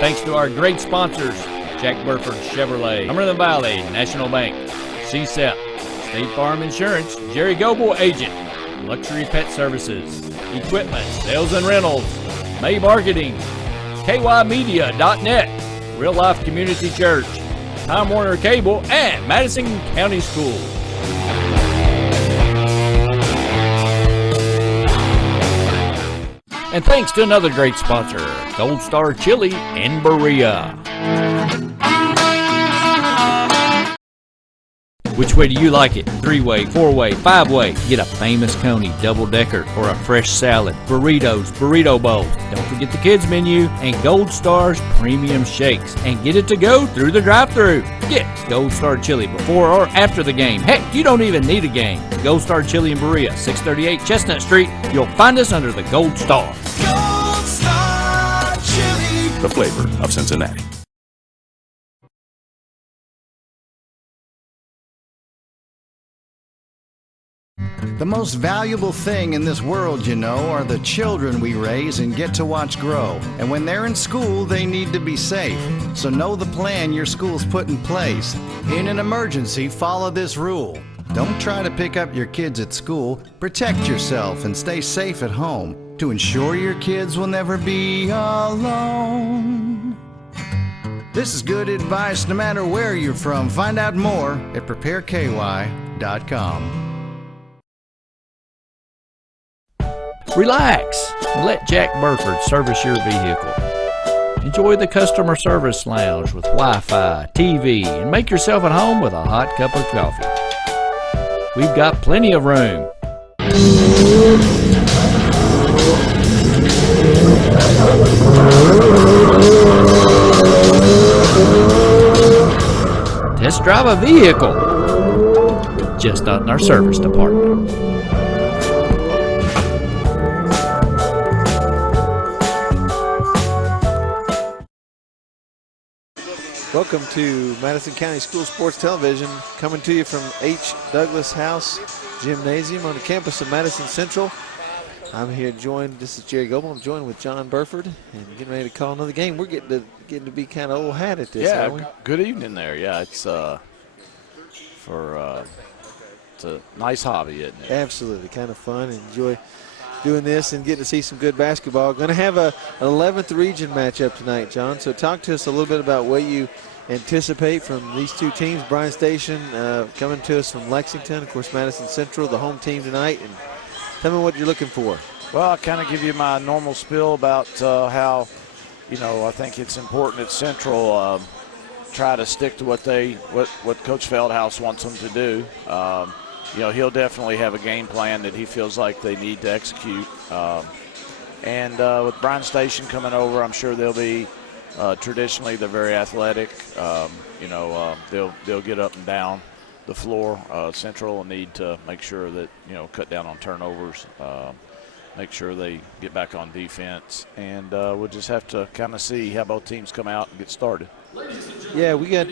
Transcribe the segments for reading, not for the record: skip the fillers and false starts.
thanks to our great sponsors, Jack Burford Chevrolet, Cumberland Valley National Bank, CSEP, State Farm Insurance, Jerry Goble Agent, Luxury Pet Services, Equipment, Sales and Rentals, May Marketing, KYmedia.net, Real Life Community Church, Time Warner Cable, and Madison County Schools. And thanks to another great sponsor, Gold Star Chili in Berea. Which way do you like it? 3-way, 4-way, 5-way? Get a Famous Coney double-decker or a fresh salad, burritos, burrito bowls. Don't forget the kids menu and Gold Star's premium shakes. And get it to go through the drive-thru. Get Gold Star Chili before or after the game. Heck, you don't even need a game. Gold Star Chili in Berea, 638 Chestnut Street. You'll find us under the Gold Star. Gold Star Chili, the flavor of Cincinnati. The most valuable thing in this world, you know, are the children we raise and get to watch grow. And when they're in school, they need to be safe. So know the plan your school's put in place. In an emergency, follow this rule. Don't try to pick up your kids at school. Protect yourself and stay safe at home to ensure your kids will never be alone. This is good advice no matter where you're from. Find out more at prepareky.com. Relax and let Jack Burford service your vehicle. Enjoy the customer service lounge with Wi-Fi, TV, and make yourself at home with a hot cup of coffee. We've got plenty of room. Test drive a vehicle, just not in our service department. Welcome to Madison County School Sports Television, coming to you from H. Douglas House Gymnasium on the campus of Madison Central. I'm here joined, this is Jerry Goble, I'm joined with John Burford, and getting ready to call another game. We're getting to be kind of old hat at this, aren't we? Good evening there. Yeah, it's it's a nice hobby, isn't it? Absolutely, kind of fun. Enjoy doing this and getting to see some good basketball. Going to have an 11th region matchup tonight, John. So talk to us a little bit about what you anticipate from these two teams. Bryan Station coming to us from Lexington. Of course, Madison Central, the home team tonight. And tell me what you're looking for. Well, I'll kind of give you my normal spiel about how, I think it's important at Central try to stick to what Coach Feldhouse wants them to do. He'll definitely have a game plan that he feels like they need to execute. And with Bryan Station coming over, I'm sure they'll be traditionally they're very athletic. They'll get up and down the floor. Central will need to make sure that cut down on turnovers, make sure they get back on defense, and we'll just have to kind of see how both teams come out and get started. Yeah, we got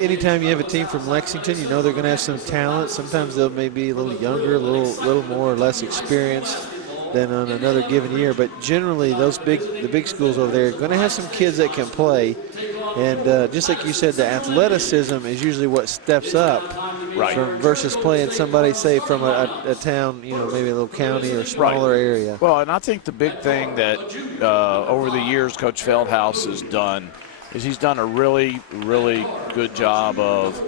anytime you have a team from Lexington, they're going to have some talent. Sometimes they'll maybe a little younger, a little more or less experienced than on another given year. But generally, the big schools over there are going to have some kids that can play. And just like you said, the athleticism is usually what steps up versus playing somebody, say, from a town, maybe a little county or smaller area. Well, and I think the big thing that over the years Coach Feldhouse has done is he's done a really, really good job of,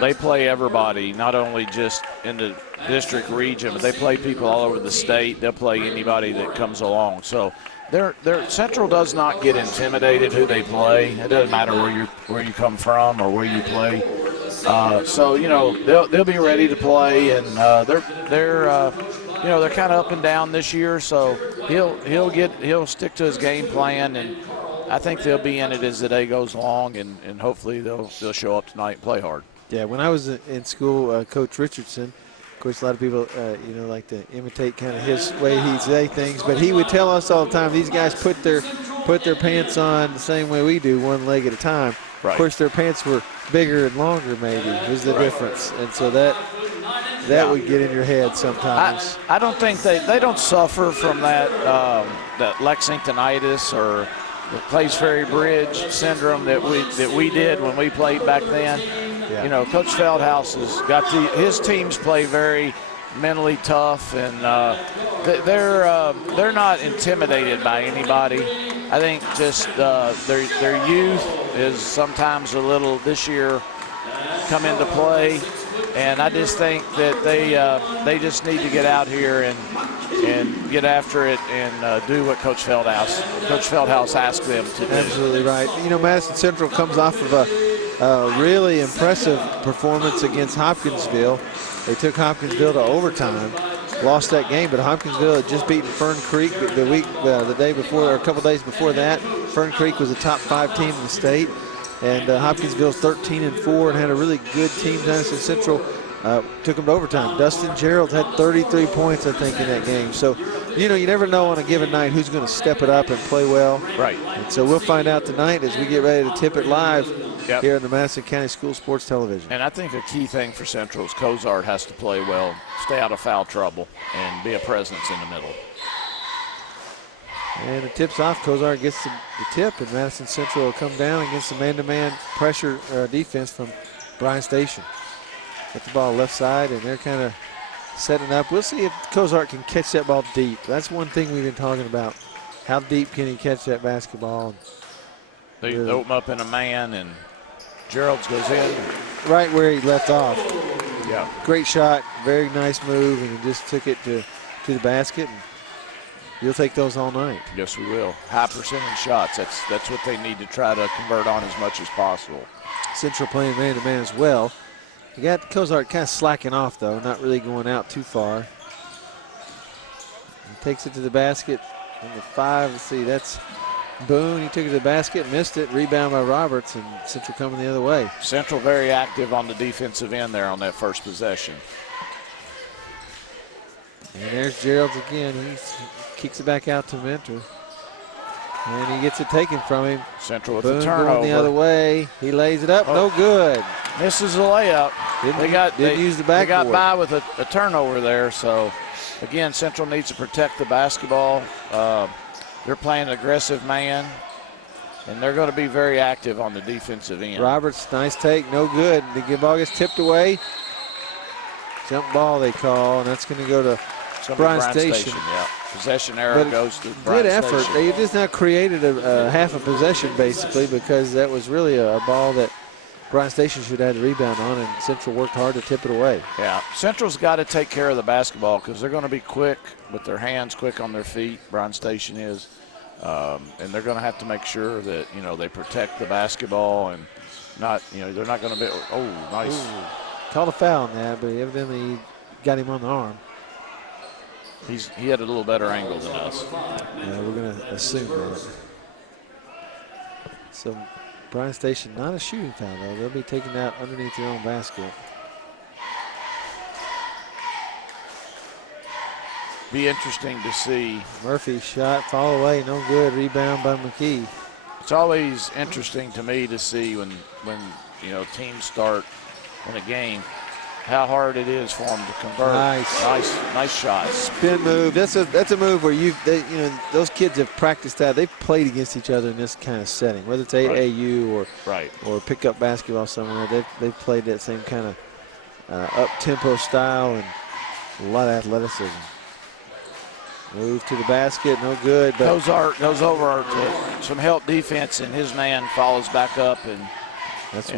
they play everybody, not only just in the district region, but they play people all over the state. They'll play anybody that comes along. So their Central does not get intimidated who they play. It doesn't matter where you come from or where you play. They'll be ready to play, and they're kind of up and down this year. So he'll stick to his game plan, and I think they'll be in it as the day goes along, and hopefully they'll show up tonight and play hard. Yeah, when I was in school, Coach Richardson, of course, a lot of people, like to imitate kind of his way he'd say things, but he would tell us all the time, these guys put their pants on the same way we do, one leg at a time. Right. Of course, their pants were bigger and longer, maybe, was the difference. And so that would get in your head sometimes. I don't think they don't suffer from that Lexingtonitis or Clays Ferry Bridge syndrome that we did when we played back then. Yeah. You know, Coach Feldhouse has got his teams play very mentally tough, and they're not intimidated by anybody. I think just their youth is sometimes a little this year come into play, and I just think that they just need to get out here and get after it and do what Coach Feldhouse asked them to do. Absolutely right. You know, Madison Central comes off of a really impressive performance against Hopkinsville. They took Hopkinsville to overtime, lost that game, but Hopkinsville had just beaten Fern Creek the day before, or a couple days before that. Fern Creek was a top 5 team in the state, and Hopkinsville's 13-4 and had a really good team. Madison Central took them to overtime. Dustin Gerald had 33 points, I think, in that game. So, you know, you never know on a given night who's going to step it up and play well. Right. And so we'll find out tonight as we get ready to tip it live here on the Madison County School Sports Television. And I think a key thing for Central is Cozart has to play well, stay out of foul trouble, and be a presence in the middle. And it tips off. Cozart gets the tip, and Madison Central will come down against the man-to-man pressure defense from Bryan Station. Get the ball left side, and they're kind of setting up. We'll see if Cozart can catch that ball deep. That's one thing we've been talking about. How deep can he catch that basketball? They open up in a man, and Gerald's goes in. Right where he left off. Yeah. Great shot, very nice move, and he just took it to the basket. And you'll take those all night. Yes, we will. High percentage shots. That's what they need to try to convert on as much as possible. Central playing man-to-man as well. You got Cozart kind of slacking off, though, not really going out too far. He takes it to the basket. Number 5, let's see, that's Boone. He took it to the basket, missed it. Rebound by Roberts, and Central coming the other way. Central very active on the defensive end there on that first possession. And there's Gerald again. He kicks it back out to Mentor. And he gets it taken from him. Central with Boone the turnover. going the other way. He lays it up. No good. Misses the layup. Didn't use the backboard. They got by with a turnover there. So, again, Central needs to protect the basketball. They're playing aggressive man, and they're going to be very active on the defensive end. Roberts, nice take. No good. The ball gets tipped away. Jump ball they call, and that's going to go to Bryan Station. Yeah. Possession error goes to Bryan Good effort. Station. They just now created a half a possession, basically, because that was really a ball that Bryan Station should have had a rebound on, and Central worked hard to tip it away. Yeah, Central's got to take care of the basketball because they're going to be quick with their hands, quick on their feet. Bryan Station is. And they're going to have to make sure that, you know, they protect the basketball and not, you know, they're not going to be, oh, nice. Ooh. Called a foul on that, but evidently got him on the arm. He had a little better angle than us. Yeah, we're going to assume that. So Bryan Station, not a shooting foul, though. They'll be taking that underneath their own basket. Be interesting to see. Murphy shot, fall away, no good. Rebound by McKee. It's always interesting to me to see when you know teams start in a game how hard it is for them to convert. Nice shot. Spin move. That's a move where you know those kids have practiced that. They've played against each other in this kind of setting, whether it's AAU or pickup basketball somewhere. They've played that same kind of up tempo style and a lot of athleticism. Move to the basket, no good. But Cozart goes over to some help defense, and his man follows back up and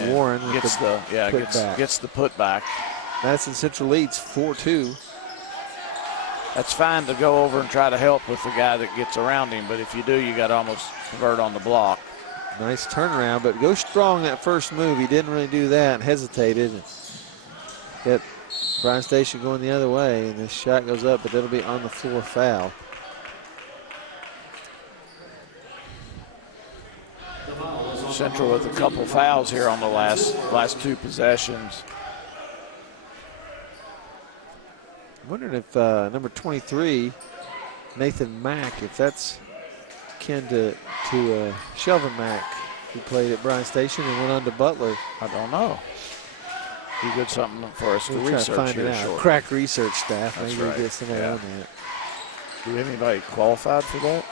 Warren gets the putback. Madison Central leads 4-2. That's fine to go over and try to help with the guy that gets around him, but if you do, you got to almost convert on the block. Nice turnaround, but go strong that first move. He didn't really do that and hesitated. Got Bryan Station going the other way, and this shot goes up, but it'll be on the floor foul. Central with a couple fouls here on the last two possessions. I'm wondering if number 23, Nathan Mack, if that's kin to Shelvin Mack, who played at Bryan Station and went on to Butler. I don't know. Be good something for us to research find here it out. shortly. Crack research staff. That's Maybe right. we'll get somebody on that. Do anybody qualified for that?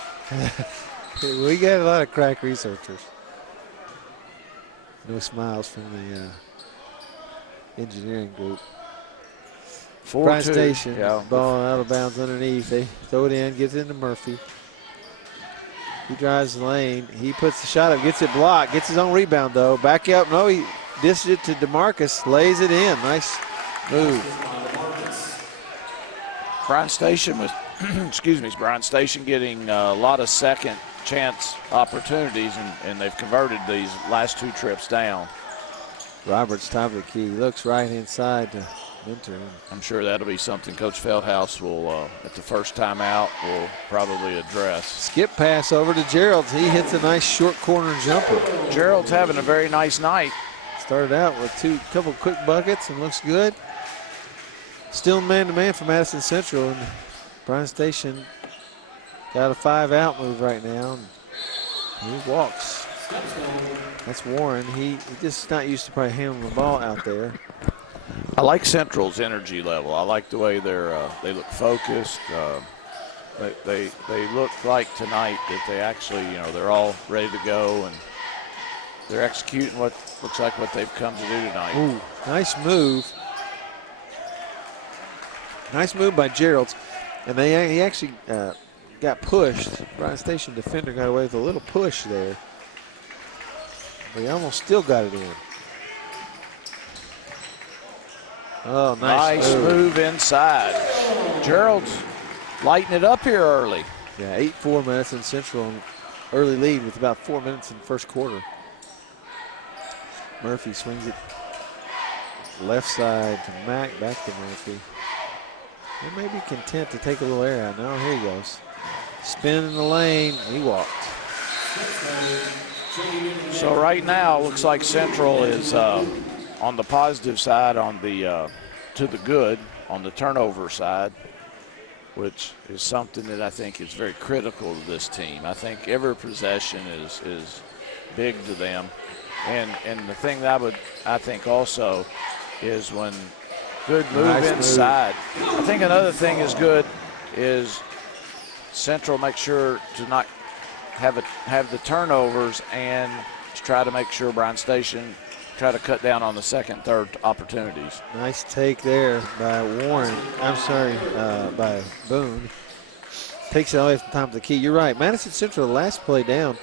We got a lot of crack researchers. No smiles from the engineering group. 4-2. Bryan Station, Yeah. ball out of bounds underneath. They throw it in, gets it into Murphy. He drives the lane. He puts the shot up, gets it blocked, gets his own rebound though. Back up, no, he dished it to DeMarcus, lays it in. Nice move. Bryan Station was, excuse me, Bryan Station getting a lot of second chance opportunities, and they've converted these last 2 trips down. Roberts, top of the key, looks right inside to Minter. I'm sure that'll be something Coach Feldhouse will, at the first time out, will probably address. Skip pass over to Gerald's. He hits a nice short corner jumper. Gerald's having a very nice night. Started out with couple quick buckets and looks good. Still man-to-man for Madison Central, and Bryan Station got a 5-out move right now. And he walks. That's Warren. He's just not used to probably handling the ball out there. I like Central's energy level. I like the way they look focused. They look like tonight that they actually, they're all ready to go, and they're executing what looks like what they've come to do tonight. Ooh, nice move. Nice move by Gerald's. And he actually got pushed. Bryan Station defender got away with a little push there. But he almost still got it in. Oh, nice move inside. Gerald's lighting it up here early. Yeah, 8-4 Madison Central, early lead with about 4 minutes in the first quarter. Murphy swings it left side to Mack, back to Murphy. They may be content to take a little air out. No, here he goes. Spin in the lane, he walked. So right now, it looks like Central is on the positive side, on the to the good, on the turnover side, which is something that I think is very critical to this team. I think every possession is big to them. And the thing that I think also is when good move inside. I think another thing is good is Central make sure to not have the turnovers and to try to make sure Bryan Station try to cut down on the second, third opportunities. Nice take there by Warren. I'm sorry, by Boone. Takes it away from the top of the key. You're right. Madison Central, the last play down,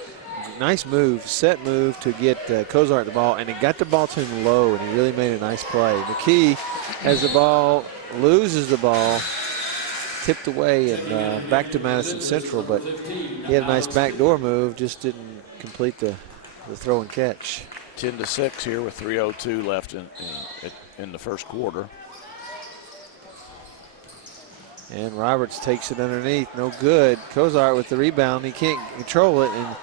nice move, set move to get Kozart the ball, and he got the ball to him low, and he really made a nice play. McKee has the ball, loses the ball, tipped away, and back to Madison Central, but he had a nice backdoor move, just didn't complete the throw and catch. 10-6 here with 3:02 left in the first quarter. And Roberts takes it underneath, no good. Kozart with the rebound, he can't control it, and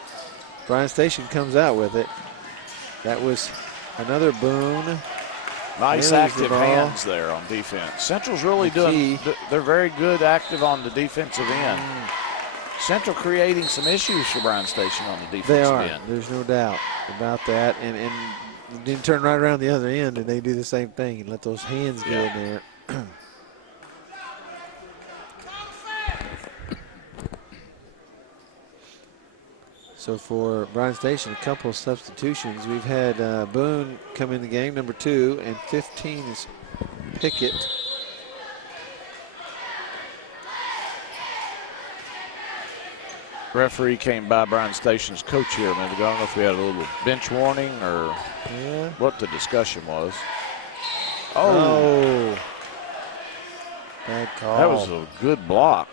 Bryan Station comes out with it. That was another Boone. Nice active hands there on defense. Central's really they're very good active on the defensive end. Central creating some issues for Bryan Station on the defensive end. There's no doubt about that. And then turn right around the other end and they do the same thing and let those hands get in there. So for Bryan Station, a couple of substitutions. We've had Boone come in the game, number 2, and 15 is Pickett. Referee came by Bryan Station's coach here a minute ago. I don't know if we had a little bench warning or what the discussion was. Oh. Bad call. That was a good block.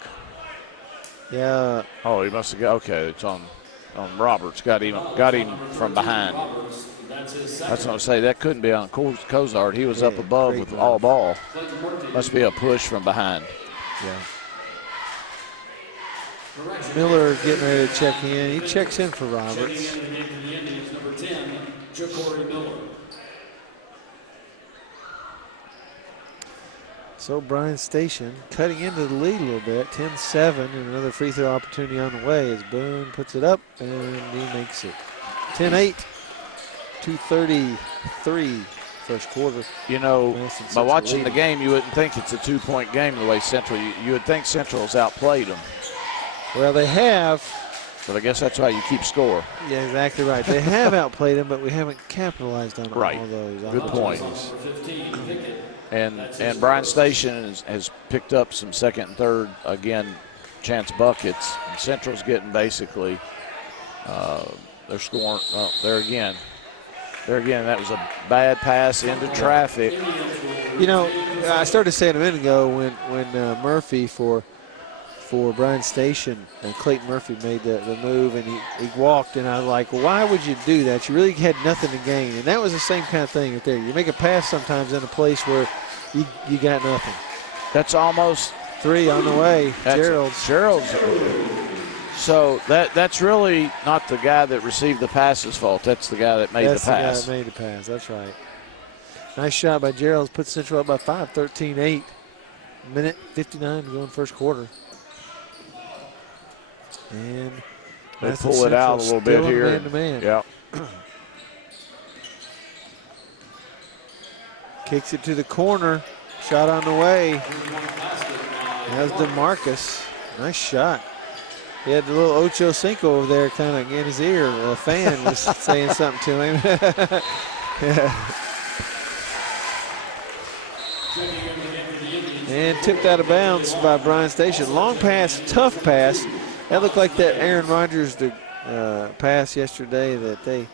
Yeah. Oh, he must have got, okay, it's on Roberts. Got him from behind. That's what I say. That couldn't be on Kozart. He was up above with all ball. Must be a push from behind. Yeah. Miller getting ready to check in. He checks in for Roberts. So Bryan Station cutting into the lead a little bit, 10-7, and another free throw opportunity on the way as Boone puts it up and he makes it. 10-8, 2:33 first quarter. You know, by watching the game, you wouldn't think it's a 2-point game the way Central, you would think Central's outplayed them. Well, they have, But I guess that's how you keep score. Yeah, exactly right. They have outplayed them, but we haven't capitalized on Right. all those. Good point. opportunities. And Bryan Station has picked up some second and third, again, chance buckets. And Central's getting basically, they're scoring, there again. There again, that was a bad pass into traffic. You know, I started to say it a minute ago when Murphy for Bryan Station, Clayton Murphy made the move and he walked, and I was like, well, why would you do that? You really had nothing to gain. And that was the same kind of thing right there. You make a pass sometimes in a place where you got nothing. That's almost 3 on the way. Gerald's. So that's really not the guy that received the pass's fault. That's the guy that made the pass. That's the guy that made the pass. That's right. Nice shot by Gerald's. Put Central up by 5, 13-8. Minute 59 to go in first quarter. And they pull it out a little bit here. Man-to-man. Yep. Kicks it to the corner. Shot on the way. That's DeMarcus. Nice shot. He had the little Ocho Cinco over there kind of in his ear. A fan was saying something to him. Yeah. And tipped out of bounds by Bryan Station. Long pass, tough pass. That looked like that Aaron Rodgers pass yesterday that they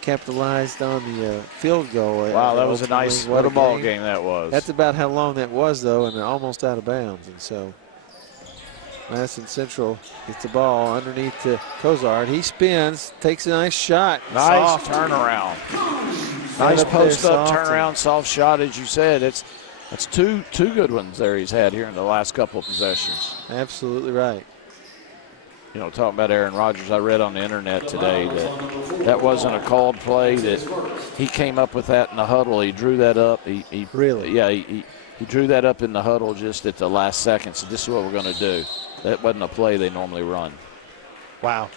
capitalized on the field goal. Wow, that was a nice, what a ball game that was. That's about how long that was, though, and they're almost out of bounds. And so Madison Central gets the ball underneath to Cozart. He spins, takes a nice shot. Nice soft turnaround. Nice post-up turnaround, soft shot, as you said. That's two good ones there he's had here in the last couple of possessions. Absolutely right. You know, talking about Aaron Rodgers, I read on the internet today that wasn't a called play, that he came up with that in the huddle. He drew that up. He really? Yeah, he drew that up in the huddle just at the last second. So this is what we're going to do. That wasn't a play they normally run. Wow.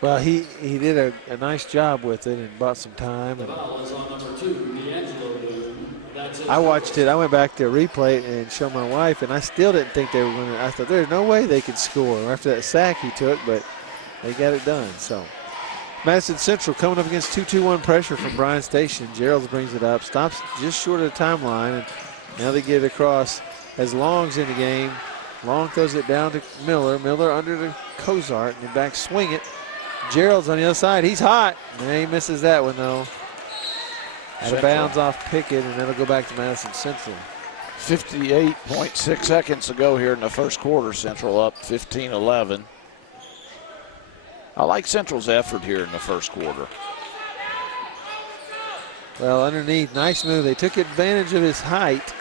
Well, he did a nice job with it and bought some time. And I watched it. I went back to replay it and show my wife, and I still didn't think they were going to. I thought there's no way they could score after that sack he took, but they got it done. So Madison Central coming up against 2-2-1 pressure from Bryan Station. Geralds brings it up, stops just short of the timeline, and now they get it across as Long's in the game. Long throws it down to Miller. Miller under the Cozart, and then back swing it. Gerald's on the other side. He's hot. And he misses that one, though. Out of bounds off Pickett, and that'll go back to Madison Central. 58.6 seconds to go here in the first quarter. Central up 15-11. I like Central's effort here in the first quarter. Well, underneath, nice move. They took advantage of his height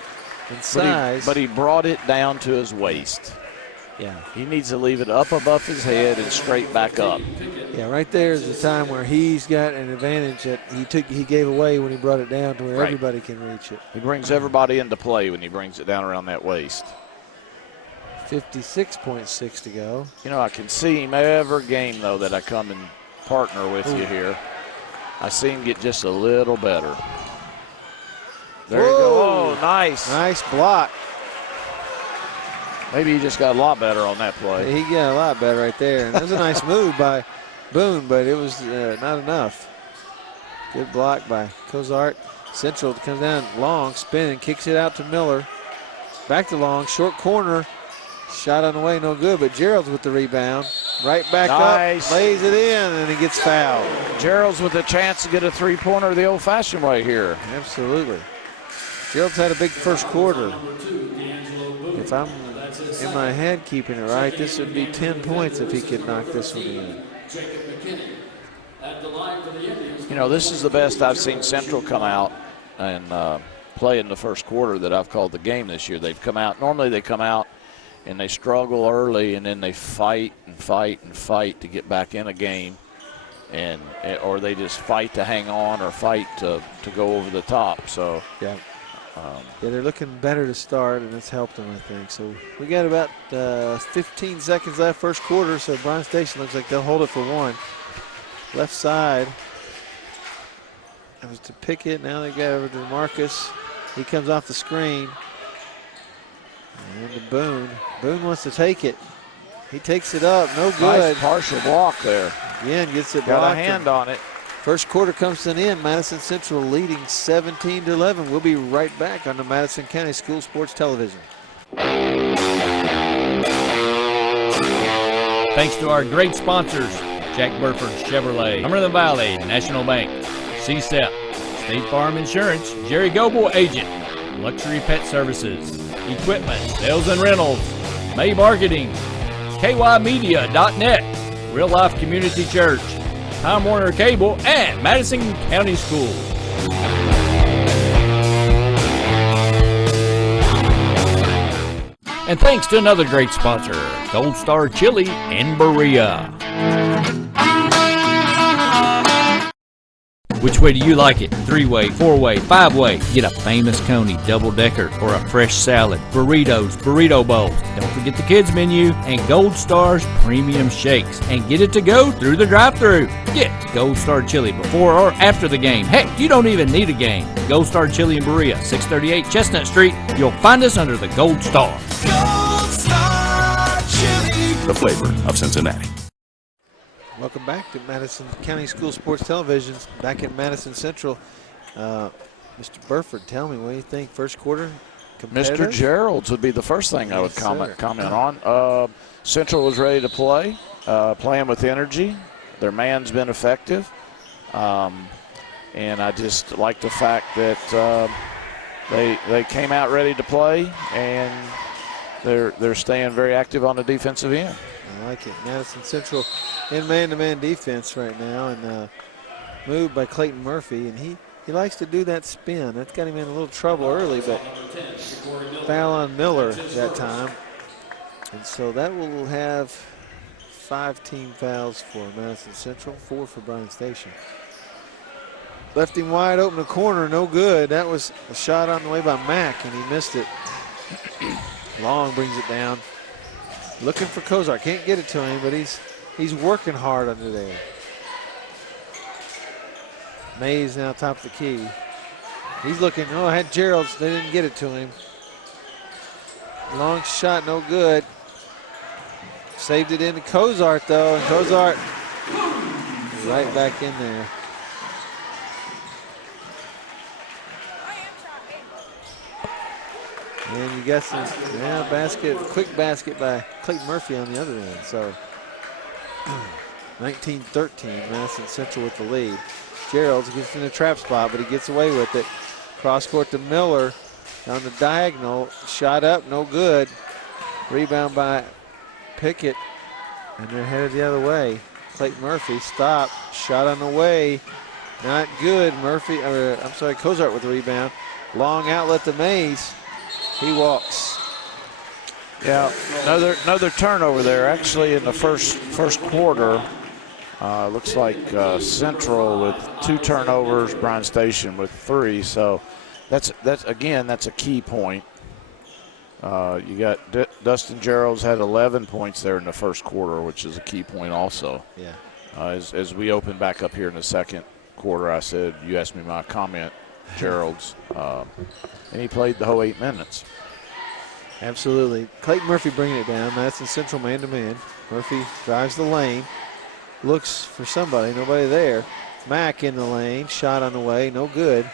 and size. But he brought it down to his waist. Yeah. He needs to leave it up above his head and straight back up. Yeah, right there is the time where he's got an advantage that he gave away when he brought it down to where everybody can reach it. He brings everybody into play when he brings it down around that waist. 56.6 to go. You know, I can see him every game, though, that I come and partner with you here. I see him get just a little better. There you go. Oh, nice. Nice block. Maybe he just got a lot better on that play. He got a lot better right there. And that was a nice move by Boone, but it was not enough. Good block by Cozart. Central comes down long, spinning, kicks it out to Miller. Back to Long, short corner. Shot on the way, no good, but Gerald's with the rebound. Right back up, lays it in, and he gets fouled. Gerald's with a chance to get a three-pointer the old-fashioned way here. Absolutely. Gerald's had a big first quarter. If I'm in my head keeping it right, this would be 10 points if he could knock this one in. You know, this is the best I've seen Central come out and play in the first quarter that I've called the game this year. They've come out, normally they come out and they struggle early, and then they fight and fight and fight to get back in a game, or they just fight to hang on or fight to go over the top. So yeah, they're looking better to start, and it's helped them, I think. So we got about 15 seconds left first quarter, so Bryan Station looks like they'll hold it for one. Left side. That was to Pickett. Now they got over to Marcus. He comes off the screen. And to Boone. Boone wants to take it. He takes it up, no Nice good. partial block there. Again, gets it Got blocked. a hand on it. First quarter comes to an end. Madison Central leading 17-11. We'll be right back on the Madison County School Sports Television. Thanks to our great sponsors, Jack Burford Chevrolet, Cumberland Valley National Bank, CSEP, State Farm Insurance, Jerry Goble Agent, Luxury Pet Services, Equipment, Sales and Rentals, May Marketing, KYmedia.net, Real Life Community Church, Time Warner Cable, and Madison County Schools. And thanks to another great sponsor, Gold Star Chili in Berea. Which way do you like it? 3-way, 4-way, 5-way. Get a famous Coney double-decker or a fresh salad, burritos, burrito bowls. Don't forget the kids menu and Gold Star's premium shakes. And get it to go through the drive-thru. Get Gold Star Chili before or after the game. Heck, you don't even need a game. Gold Star Chili in Berea, 638 Chestnut Street. You'll find us under the Gold Star. Gold Star Chili. The flavor of Cincinnati. Welcome back to Madison County School Sports Television. Back at Madison Central. Mr. Burford, tell me, what do you think? First quarter, competitive? Mr. Gerald's would be the first thing I would comment on. Central was ready to play, playing with energy. Their man's been effective. And I just like the fact that they came out ready to play, and they're staying very active on the defensive end. I like it. Madison Central in man-to-man defense right now, and moved by Clayton Murphy, and he likes to do that spin. That's got him in a little trouble early, but foul on Miller that time. And so that will have 5 team fouls for Madison Central, 4 for Bryan Station. Left him wide open the corner, no good. That was a shot on the way by Mack, and he missed it. Long brings it down. Looking for Kozar, can't get it to him, but he's working hard under there. Mays now top of the key. He's looking, I had Gerald's, they didn't get it to him. Long shot, no good. Saved it into Kozart though, and Kozart right back in there. And you got some quick basket by Clayton Murphy on the other end. So 19-13, Madison Central with the lead. Geralds gets in a trap spot, but he gets away with it. Cross court to Miller on the diagonal. Shot up, no good. Rebound by Pickett, and they're headed the other way. Clayton Murphy stop, shot on the way, not good. Kozart with the rebound. Long outlet to Mays. He walks. Yeah, another turnover there. Actually, in the first quarter, looks like Central with 2 turnovers, Bryan Station with 3. So that's a key point. You got Dustin Geralds had 11 points there in the first quarter, which is a key point also. Yeah. As we open back up here in the second quarter, I said, you asked me my comment, Geralds, and he played the whole 8 minutes. Absolutely. Clayton Murphy bringing it down. Madison Central man-to-man. Murphy drives the lane. Looks for somebody. Nobody there. Mack in the lane. Shot on the way. No good.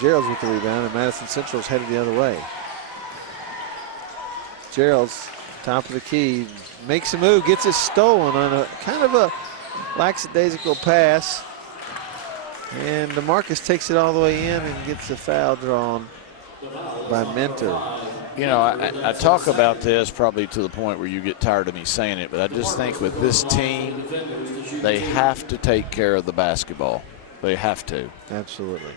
Gerald's with the rebound, and Madison Central's headed the other way. Gerald's top of the key. Makes a move. Gets it stolen on a kind of a lackadaisical pass. And DeMarcus takes it all the way in and gets the foul drawn by Mentor. You know, I talk about this probably to the point where you get tired of me saying it, but I just think with this team, they have to take care of the basketball. They have to. Absolutely.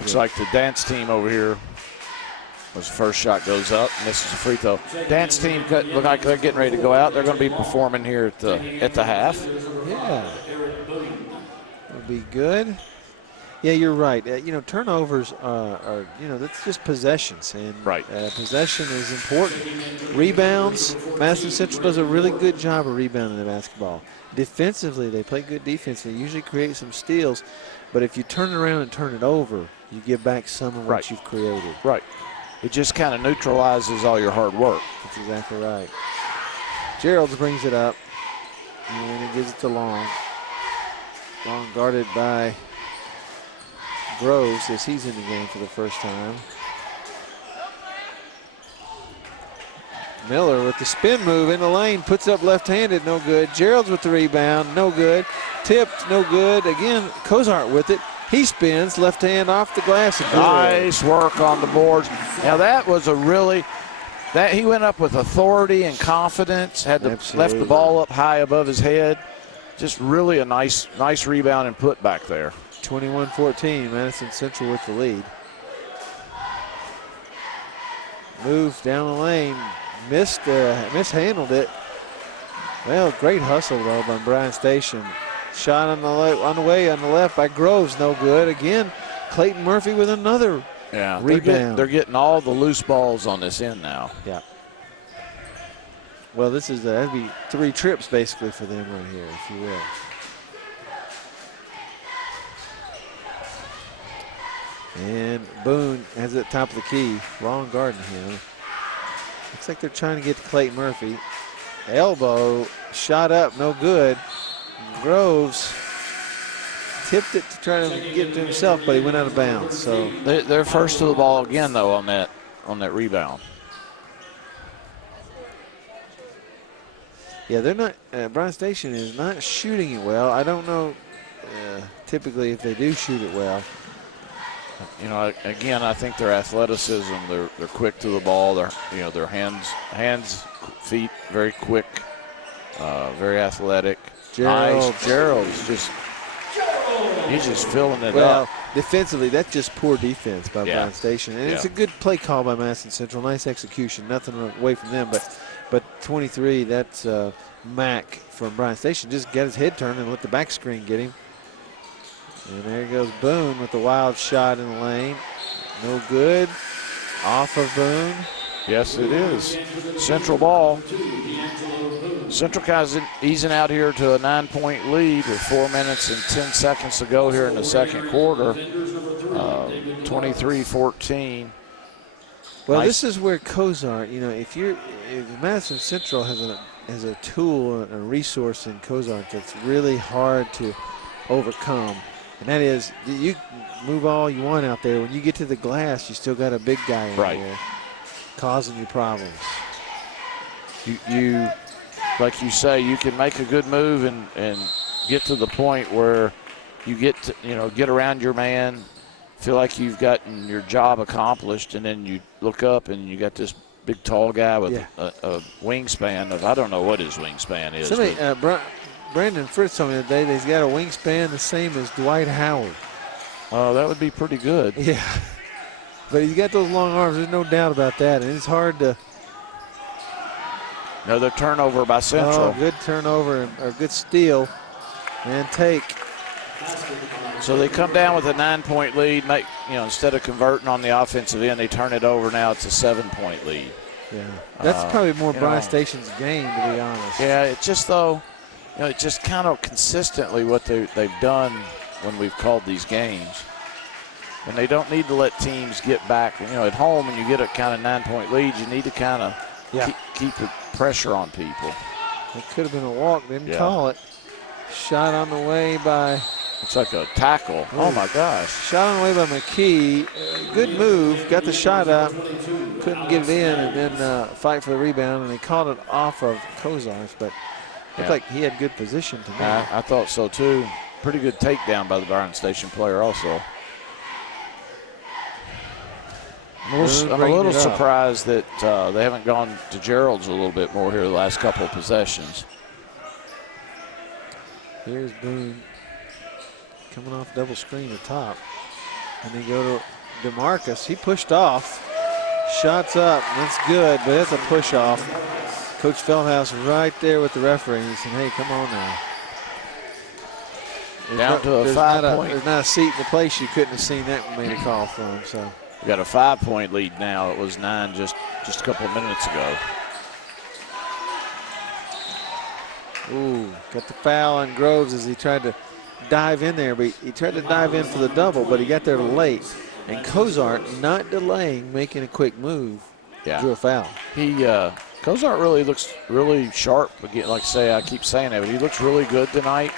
Looks like the dance team over here, was the first shot goes up, misses a free throw. Dance team look like they're getting ready to go out. They're going to be performing here at the half. Yeah. Would be good. Yeah, you're right. Turnovers are that's just possessions, and right. Possession is important. Rebounds, Madison Central does a really good job of rebounding the basketball. Defensively, they play good defense. They usually create some steals, but if you turn it around and turn it over, you give back some of what you've created. Right. it just kind of neutralizes all your hard work. That's exactly right. Geralds brings it up, and he gives it to Long. Long guarded by Groves as he's in the game for the first time. Miller with the spin move in the lane, puts up left-handed, no good. Gerald's with the rebound, no good. Tipped, no good. Again, Cozart with it. He spins, left hand off the glass. And nice work on the boards. Now that was a really, he went up with authority and confidence, left the ball up high above his head. Just really a nice rebound and put back there. 21-14, Madison Central with the lead. Move down the lane. Mishandled it. Well, great hustle though by Bryan Station. Shot on the way on the left by Groves, no good. Again, Clayton Murphy with another rebound. They're getting all the loose balls on this end now. Yeah. Well, this is that'd be 3 trips basically for them right here, if you will. And Boone has it at the top of the key. Long guarding him. Looks like they're trying to get to Clayton Murphy. Elbow, shot up, no good. Groves tipped it to try to get it to himself, but he went out of bounds. So they're first to the ball again, though, on that rebound. Yeah, they're not. Bryan Station is not shooting it well. I don't know typically if they do shoot it well. You know, again, I think their athleticism, they're quick to the ball. Their hands, feet, very quick, very athletic. Gerald's he's just filling it up. Well, defensively, that's just poor defense by Bryan Station, and it's Yeah. a good play call by Madison Central. Nice execution, nothing away from them. But 23, that's Mack from Bryan Station. Just got his head turned and let the back screen get him. And there goes Boone with the wild shot in the lane. No good. Off of Boone. Yes, it is. Central ball. Central kind of easing out here to a 9-point lead with 4 minutes and 10 seconds to go here in the second quarter. 23-14. Well, this is where Cozart, if Madison Central has a tool and a resource in Cozart that's really hard to overcome. And that is, you move all you want out there. When you get to the glass, you still got a big guy in there causing you problems. You, like you say, you can make a good move and get to the point where you get to, get around your man, feel like you've gotten your job accomplished, and then you look up and you got this big tall guy with a wingspan of, I don't know what his wingspan is. Somebody, Brandon Fritz told me today that he's got a wingspan the same as Dwight Howard. Oh, that would be pretty good. Yeah. But he's got those long arms. There's no doubt about that. And it's hard to. Another turnover by Central. Oh, good turnover or good steal and take. So they come down with a 9-point lead. Instead of converting on the offensive end, they turn it over. Now it's a 7-point lead. Yeah. That's probably more Bryan Station's game, to be honest. Yeah, it's just it's just kind of consistently what they've done when we've called these games. And they don't need to let teams get back. At home, when you get a kind of 9-point lead, you need to kind of keep the pressure on people. It could have been a walk, didn't call it. Shot on the way by. It's like a tackle. Oh my gosh. Shot on the way by McKee. Good move, got the shot up, couldn't get it in, and then fight for the rebound, and they called it off of Kozart, but looked like he had good position to me. I thought so too. Pretty good takedown by the Bryan Station player also. I'm a little surprised that they haven't gone to Gerald's a little bit more here the last couple of possessions. Here's Boone coming off double screen at top. And they go to DeMarcus. He pushed off. Shots up. That's good, but that's a push off. Coach Feldhouse right there with the referee. He said, hey, come on now. Down to a 5-point. There's not a seat in the place you couldn't have seen that made a call from. So we got a 5-point lead now. It was 9 just a couple of minutes ago. Ooh, got the foul on Groves as he tried to dive in there, but he tried to dive in for the double, but he got there late. And Cozart, not delaying, making a quick move, drew a foul. Cozart really looks really sharp. Again, like I say, I keep saying that, but he looks really good tonight.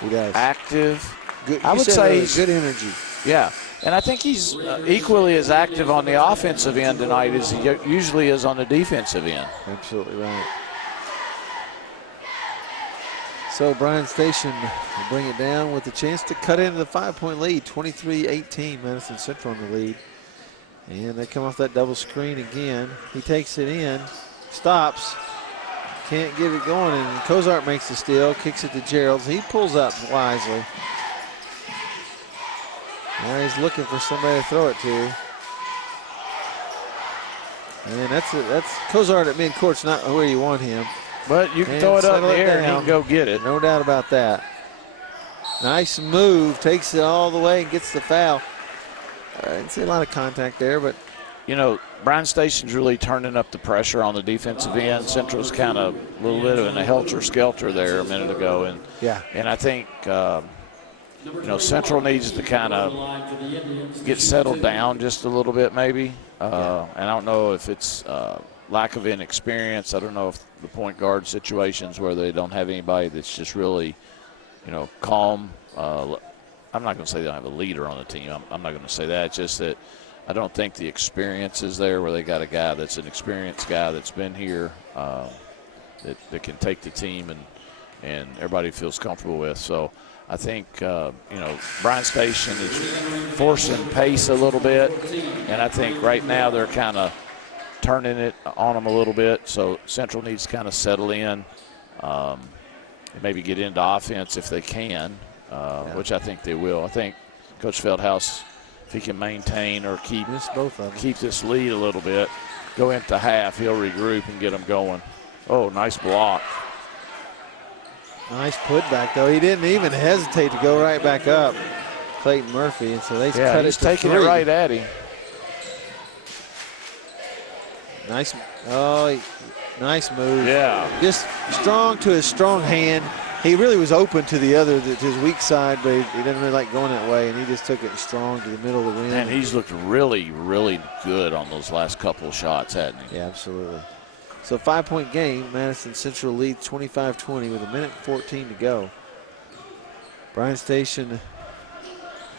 He does. Active. Good, I would say good energy. Yeah, and I think he's equally as active on the offensive end tonight as he usually is on the defensive end. Absolutely right. So Bryan Station will bring it down with a chance to cut into the 5-point lead. 23-18, Madison Central in the lead. And they come off that double screen again. He takes it in, stops, can't get it going, and Cozart makes the steal, kicks it to Geralds. He pulls up wisely. Now he's looking for somebody to throw it to. And that's Cozart at midcourt's not where you want him. But you can throw it up in the air and he can go get it. No doubt about that. Nice move, takes it all the way and gets the foul. I didn't see a lot of contact there, but. You know, Bryan Station's really turning up the pressure on the defensive end. Central's kind of a little bit of in a helter-skelter there a minute ago. And I think, you know, Central needs to kind of get settled down just a little bit maybe. And I don't know if it's lack of inexperience. I don't know if the point guard situations where they don't have anybody that's just really, you know, calm. I'm not going to say they don't have a leader on the team. I'm not going to say that. It's just that I don't think the experience is there where they got a guy that's an experienced guy that's been here that can take the team and everybody feels comfortable with. So I think, you know, Bryan Station is forcing pace a little bit, and I think right now they're kind of turning it on them a little bit. So Central needs to kind of settle in and maybe get into offense if they can, which I think they will. I think Coach Feldhouse, if he can maintain or keep this lead a little bit, go into half, he'll regroup and get them going. Oh, nice block. Nice putback, though. He didn't even hesitate to go right back up, Clayton Murphy, and so they cut it to taking 3. it right at him. Nice move. Yeah. Just strong to his strong hand. He really was open to the other, to his weak side, but he didn't really like going that way, and he just took it strong to the middle of the rim. And he's looked really, really good on those last couple of shots, hasn't he? Yeah, absolutely. So 5-point game, Madison Central leads 25-20 with 1:14 to go. Bryan Station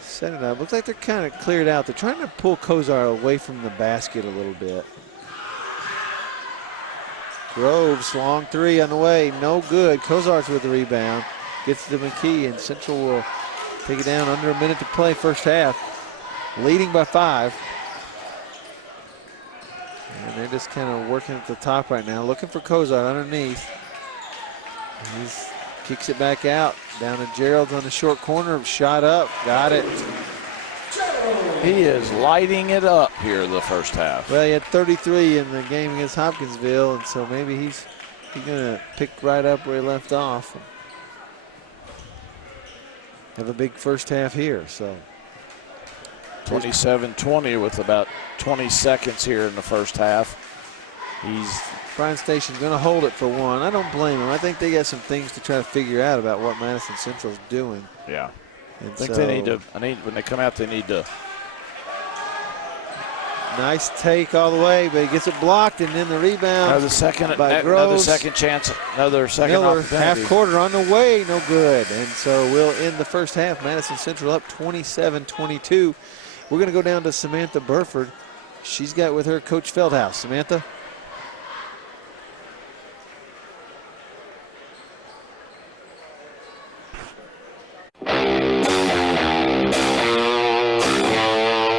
set it up. Looks like they're kind of cleared out. They're trying to pull Cozart away from the basket a little bit. Groves, long three on the way, no good. Cozart's with the rebound, gets to McKee, and Central will take it down under a minute to play first half, leading by 5. And they're just kind of working at the top right now, looking for Cozart underneath. He kicks it back out, down to Gerald's on the short corner, shot up, got it. He is lighting it up here the first half. Well, he had 33 in the game against Hopkinsville, and so maybe he's going to pick right up where he left off. Have a big first half here. So 27-20 with about 20 seconds here in the first half. Bryan Station's going to hold it for one. I don't blame him. I think they got some things to try to figure out about what Madison Central's doing. Yeah. And I think they need to, when they come out, they need to. Nice take all the way, but he gets it blocked, and then the rebound. Another second chance, another second Miller, opportunity. half quarter on the way, no good. And so we'll end the first half. Madison Central up 27-22. We're going to go down to Samantha Burford. She's got with her Coach Feldhouse. Samantha.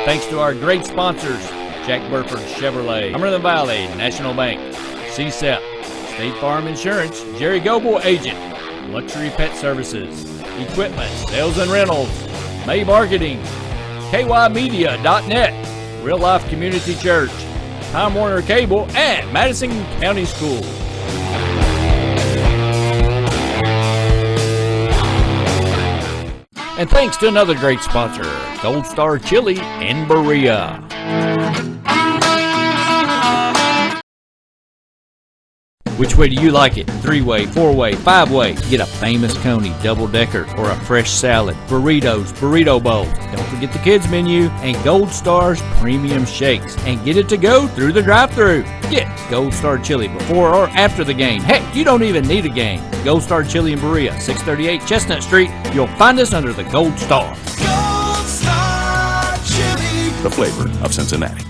Thanks to our great sponsors, Jack Burford Chevrolet, Cumberland Valley National Bank, CSEP, State Farm Insurance, Jerry Goble Agent, Luxury Pet Services, Equipment, Sales and Rentals, May Marketing, KYmedia.net, Real Life Community Church, Time Warner Cable, and Madison County Schools. And thanks to another great sponsor, Gold Star Chili in Berea. Which way do you like it? 3-way, 4-way, 5-way. Get a famous Coney double-decker or a fresh salad, burritos, burrito bowls. Don't forget the kids menu and Gold Star's premium shakes. And get it to go through the drive-thru. Get Gold Star Chili before or after the game. Heck, you don't even need a game. Gold Star Chili in Berea, 638 Chestnut Street. You'll find us under the Gold Star. Gold Star Chili. The flavor of Cincinnati.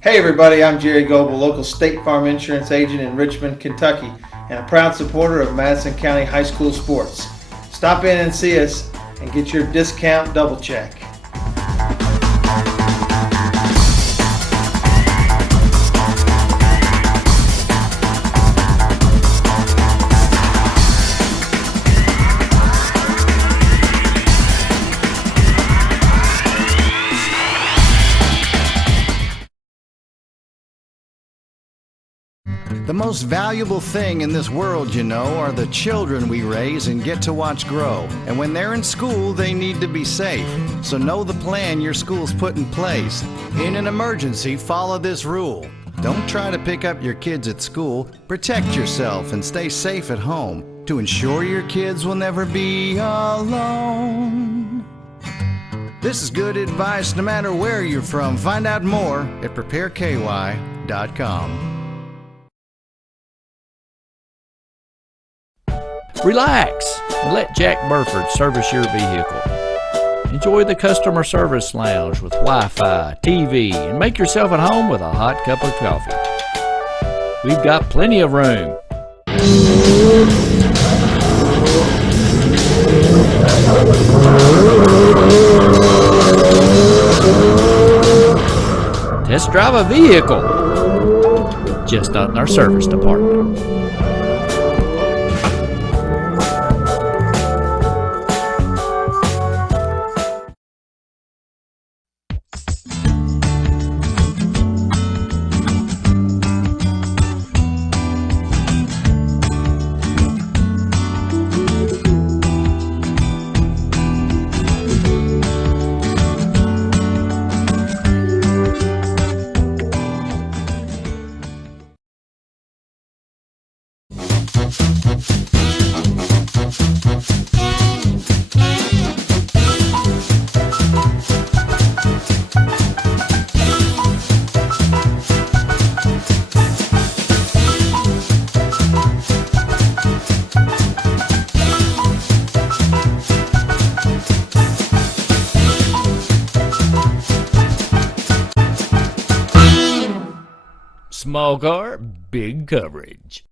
Hey everybody, I'm Jerry Goble, local State Farm insurance agent in Richmond, Kentucky, and a proud supporter of Madison County High School sports. Stop in and see us and get your discount double check. The most valuable thing in this world, you know, are the children we raise and get to watch grow. And when they're in school, they need to be safe. So know the plan your school's put in place. In an emergency, follow this rule. Don't try to pick up your kids at school. Protect yourself and stay safe at home to ensure your kids will never be alone. This is good advice no matter where you're from. Find out more at prepareky.com. Relax and let Jack Burford service your vehicle. Enjoy the customer service lounge with Wi-Fi, TV, and make yourself at home with a hot cup of coffee. We've got plenty of room. Test drive a vehicle, just not in our service department. Small car, big coverage.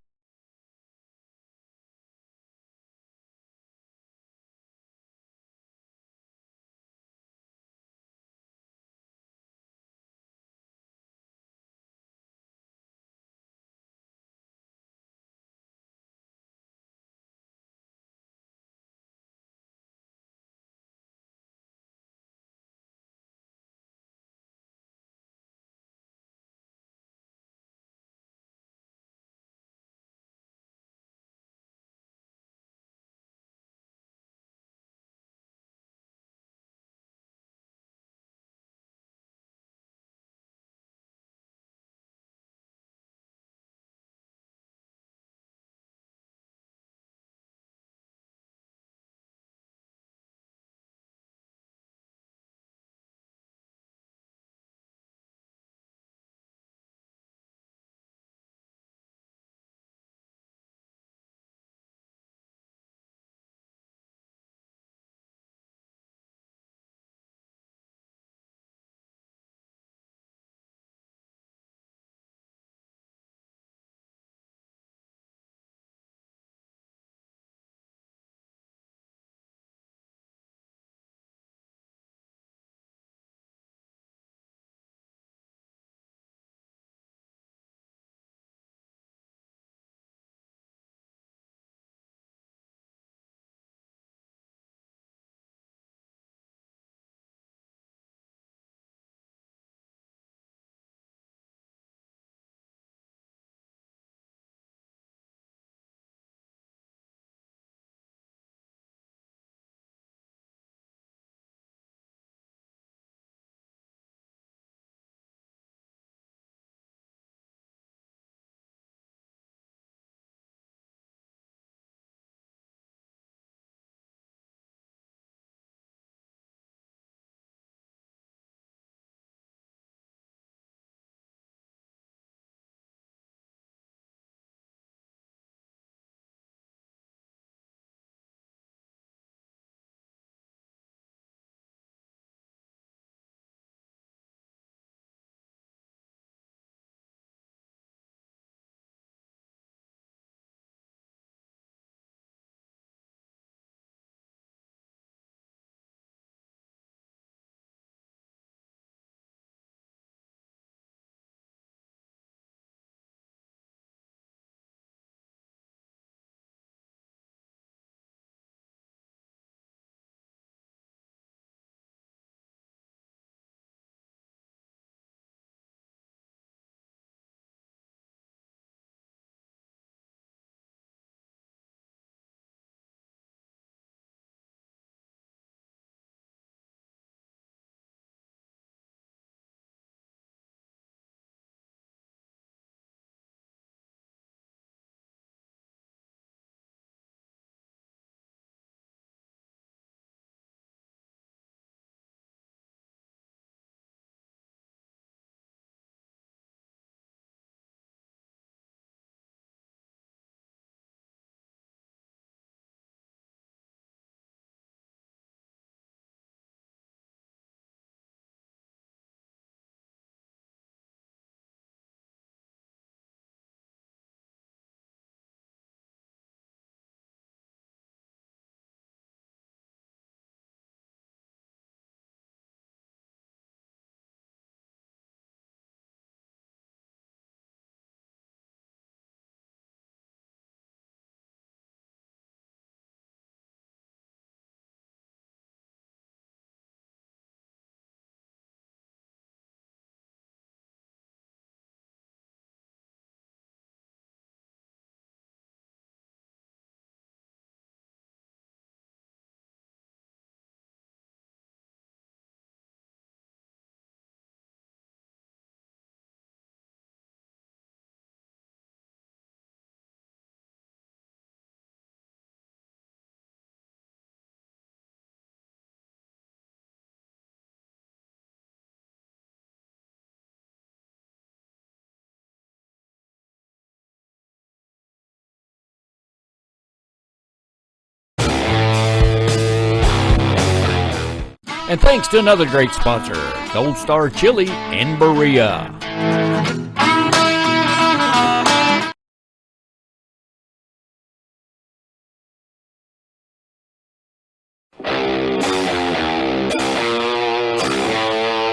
And thanks to another great sponsor, Gold Star Chili in Berea.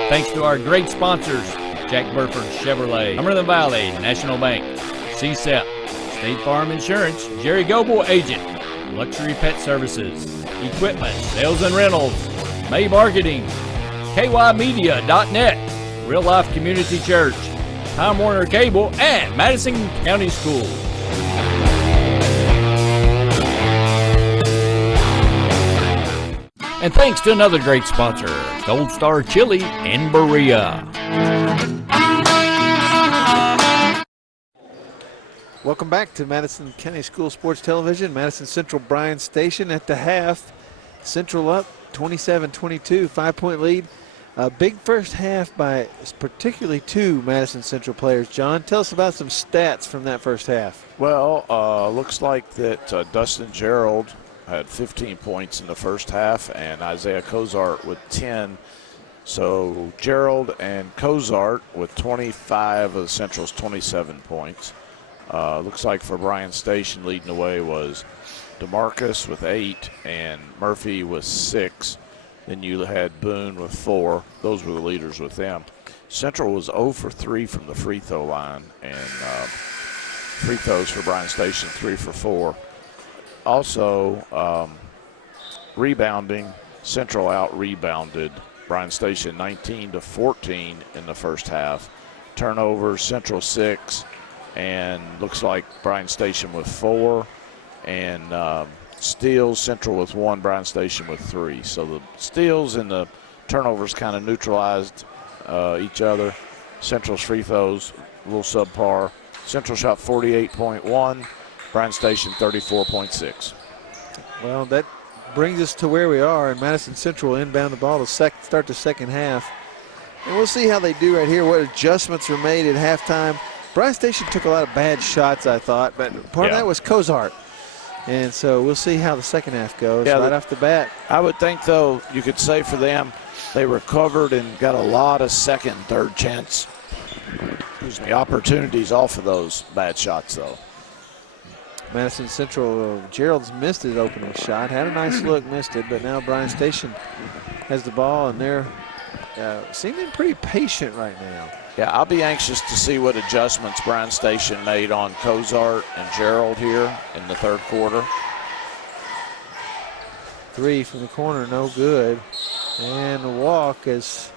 Thanks to our great sponsors, Jack Burford Chevrolet, Cumberland Valley National Bank, CSEP, State Farm Insurance, Jerry Goble Agent, Luxury Pet Services, Equipment, Sales and Rentals, May Marketing, KYmedia.net, Real Life Community Church, Time Warner Cable, and Madison County Schools. And thanks to another great sponsor, Gold Star Chili in Berea. Welcome back to Madison County School Sports Television. Madison Central Bryan Station at the half. Central up 27-22, 5-point lead. A big first half by particularly two Madison Central players. John, tell us about some stats from that first half. Well, looks like that Dustin Gerald had 15 points in the first half and Isaiah Cozart with 10. So Gerald and Cozart with 25 of the Central's 27 points. Looks like for Bryan Station leading the way was DeMarcus with 8 and Murphy with 6. Then you had Boone with 4. Those were the leaders with them. Central was 0 for 3 from the free throw line, and free throws for Bryan Station 3 for 4. Also, rebounding, Central out-rebounded Bryan Station 19-14 in the first half. Turnovers, Central 6, and looks like Bryan Station with 4. And steals, Central with 1, Bryan Station with 3. So the steals and the turnovers kind of neutralized each other. Central's free throws, a little subpar. Central shot 48.1, Bryan Station 34.6. Well, that brings us to where we are, and Madison Central inbound the ball to start the second half. And we'll see how they do right here, what adjustments are made at halftime. Bryan Station took a lot of bad shots, I thought, but part of that was Cozart. And so we'll see how the second half goes right off the bat. I would think, though, you could say for them, they recovered and got a lot of second and third chance opportunities off of those bad shots, though. Madison Central, Gerald's missed his opening shot. Had a nice look, missed it, but now Bryan Station has the ball, and they're seeming pretty patient right now. Yeah, I'll be anxious to see what adjustments Bryan Station made on Cozart and Gerald here in the third quarter. 3 from the corner, no good. And the walk as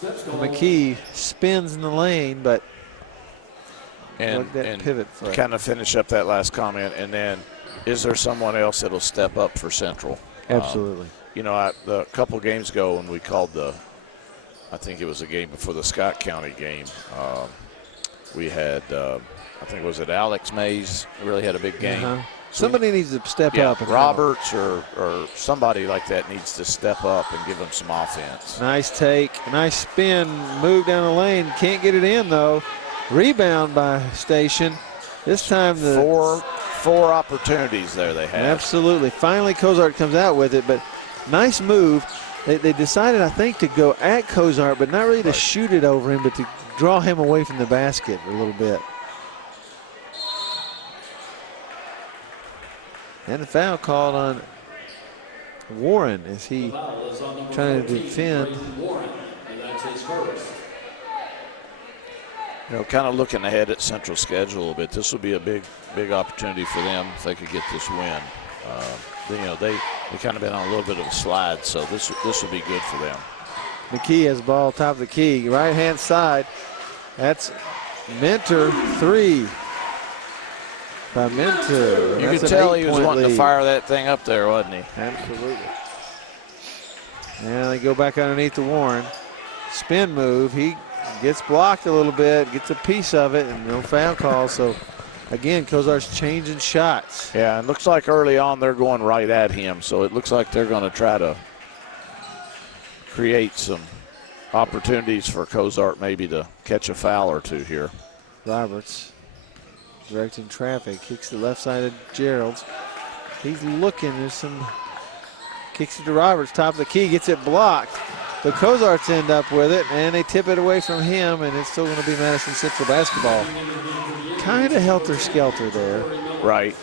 McKee spins in the lane, but and pivot for kind of finish up that last comment, and then is there someone else that'll step up for Central? Absolutely. A couple games ago when we called I think it was a game before the Scott County game. We had, I think, was it Alex Mays really had a big game. Somebody needs to step up. Roberts or somebody like that needs to step up and give them some offense. Nice take, nice spin, move down the lane. Can't get it in, though. Rebound by Station. This time the four opportunities there they had. Absolutely. Finally, Cozart comes out with it, but nice move. They decided, I think, to go at Cozart, but not really to shoot it over him, but to draw him away from the basket a little bit. And the foul called on Warren as he trying to defend. Kind of looking ahead at Central's schedule a little bit. This will be a big opportunity for them if they could get this win. They kind of been on a little bit of a slide, so this will be good for them. McKee has the ball top of the key, right-hand side. That's Mentor 3 by Mentor. You could tell he was wanting to fire that thing up there, wasn't he? Absolutely. Now they go back underneath the Warren. Spin move. He gets blocked a little bit, gets a piece of it, and no foul call. So, again, Cozart's changing shots. Yeah, it looks like early on they're going right at him, so it looks like they're going to try to create some opportunities for Cozart maybe to catch a foul or two here. Roberts directing traffic, kicks the left side of Gerald's. He's looking, there's some Kicks it to Roberts, top of the key, gets it blocked. The Cozarts end up with it, and they tip it away from him, and it's still going to be Madison Central basketball. Kind of helter-skelter there. Right.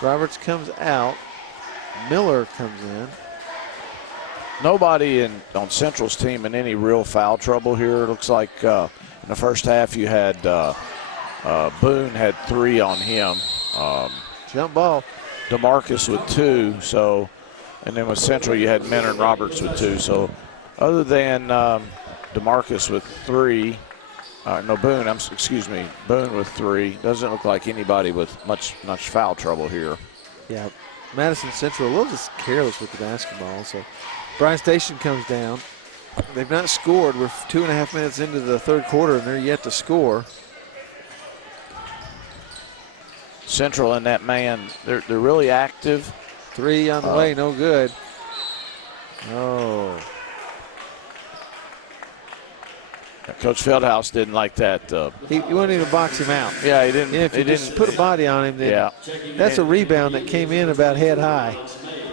Roberts comes out. Miller comes in. Nobody on Central's team in any real foul trouble here. It looks like in the first half you had Boone had 3 on him. Jump ball. DeMarcus with 2. So, and then with Central you had Minner and Roberts with 2. So, other than DeMarcus with 3, Boone with 3. Doesn't look like anybody with much foul trouble here. Yeah, Madison Central a little just careless with the basketball. So, Bryan Station comes down. They've not scored. We're 2.5 minutes into the third quarter, and they're yet to score. Central and that man, they're really active. 3 on the way, no good. Oh. Coach Feldhouse didn't like that. He wanted him to box him out. Yeah, he didn't. And if you just put a body on him, then that's a rebound that came in about head high.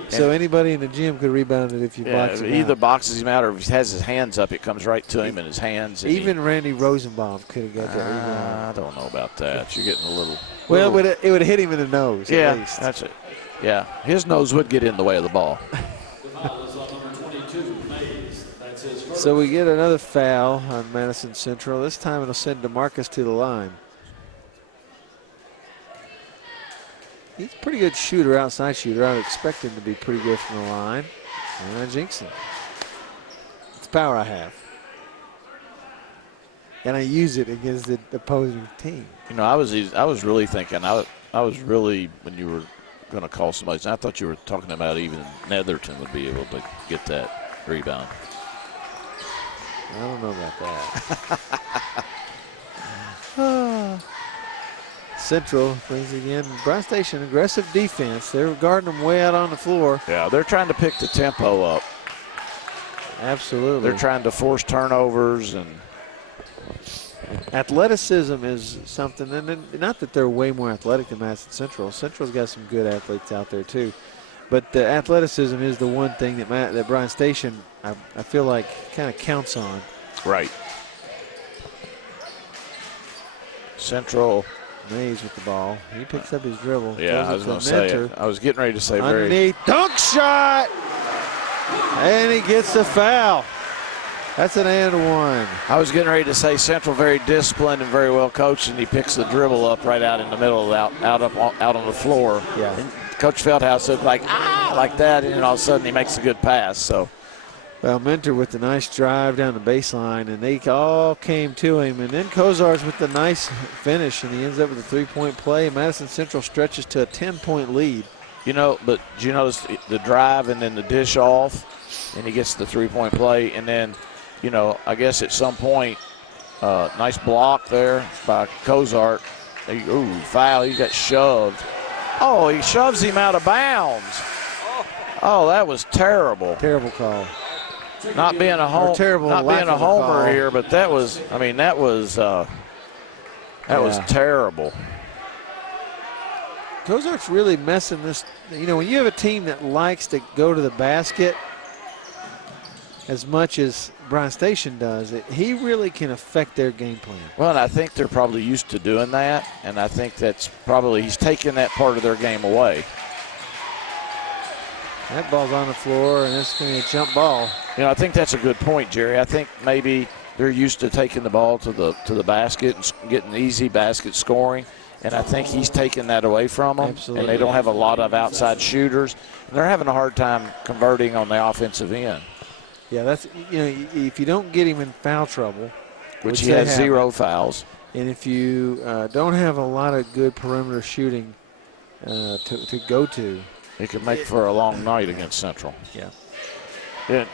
So anybody in the gym could rebound it if you box him out. Either boxes him out or if he has his hands up, it comes right to him in his hands. Even Randy Rosenbaum could have got that rebound. I don't know about that. You're getting a little. Well, it would have hit him in the nose at least. That's it. Yeah, his nose would get in the way of the ball. So we get another foul on Madison Central. This time it'll send DeMarcus to the line. He's a pretty good shooter, outside shooter. I would expect him to be pretty good from the line. And I jinx him. It's power I have. And I use it against the opposing team. You know, I was really thinking, I was really, when you were going to call somebody, I thought you were talking about even Netherton would be able to get that rebound. I don't know about that. Central brings it again. Bryan Station, aggressive defense. They're guarding them way out on the floor. Yeah, they're trying to pick the tempo up. Absolutely. They're trying to force turnovers and athleticism is something, and not that they're way more athletic than Madison Central. Central's got some good athletes out there too, but the athleticism is the one thing that Bryan Station I feel like kind of counts on. Right. Central. Mays with the ball. He picks up his dribble. Yeah, I was going to say it. I was getting ready to say underneath dunk shot, and he gets the foul. That's an and one. I was getting ready to say Central very disciplined and very well coached, and he picks the dribble up right out in the middle, out on the floor. Yeah. And Coach Feldhouse looked like that, and then all of a sudden he makes a good pass. So. Well, Mentor with the nice drive down the baseline, and they all came to him. And then Cozars with the nice finish, and he ends up with a three-point play. Madison Central stretches to a 10-point lead. You know, but do you notice the drive and then the dish off, and he gets the three-point play, and then, you know, I guess at some point, nice block there by Cozart. Ooh, foul, he got shoved. Oh, he shoves him out of bounds. Oh, that was terrible. Terrible call. Not being a homer here, but that was terrible. Cozart's really messing this. You know, when you have a team that likes to go to the basket as much as Bryan Station does, he really can affect their game plan. Well, and I think they're probably used to doing that, and I think that's probably he's taking that part of their game away. That ball's on the floor, and it's going to be a jump ball. You know, I think that's a good point, Jerry. I think maybe they're used to taking the ball to the basket and getting easy basket scoring, and I think he's taking that away from them. Absolutely. And they don't have a lot of outside shooters, and they're having a hard time converting on the offensive end. Yeah, that's, you know, if you don't get him in foul trouble, which he has 0 fouls, and if you don't have a lot of good perimeter shooting to go to, it could make for a long night against Central. Yeah.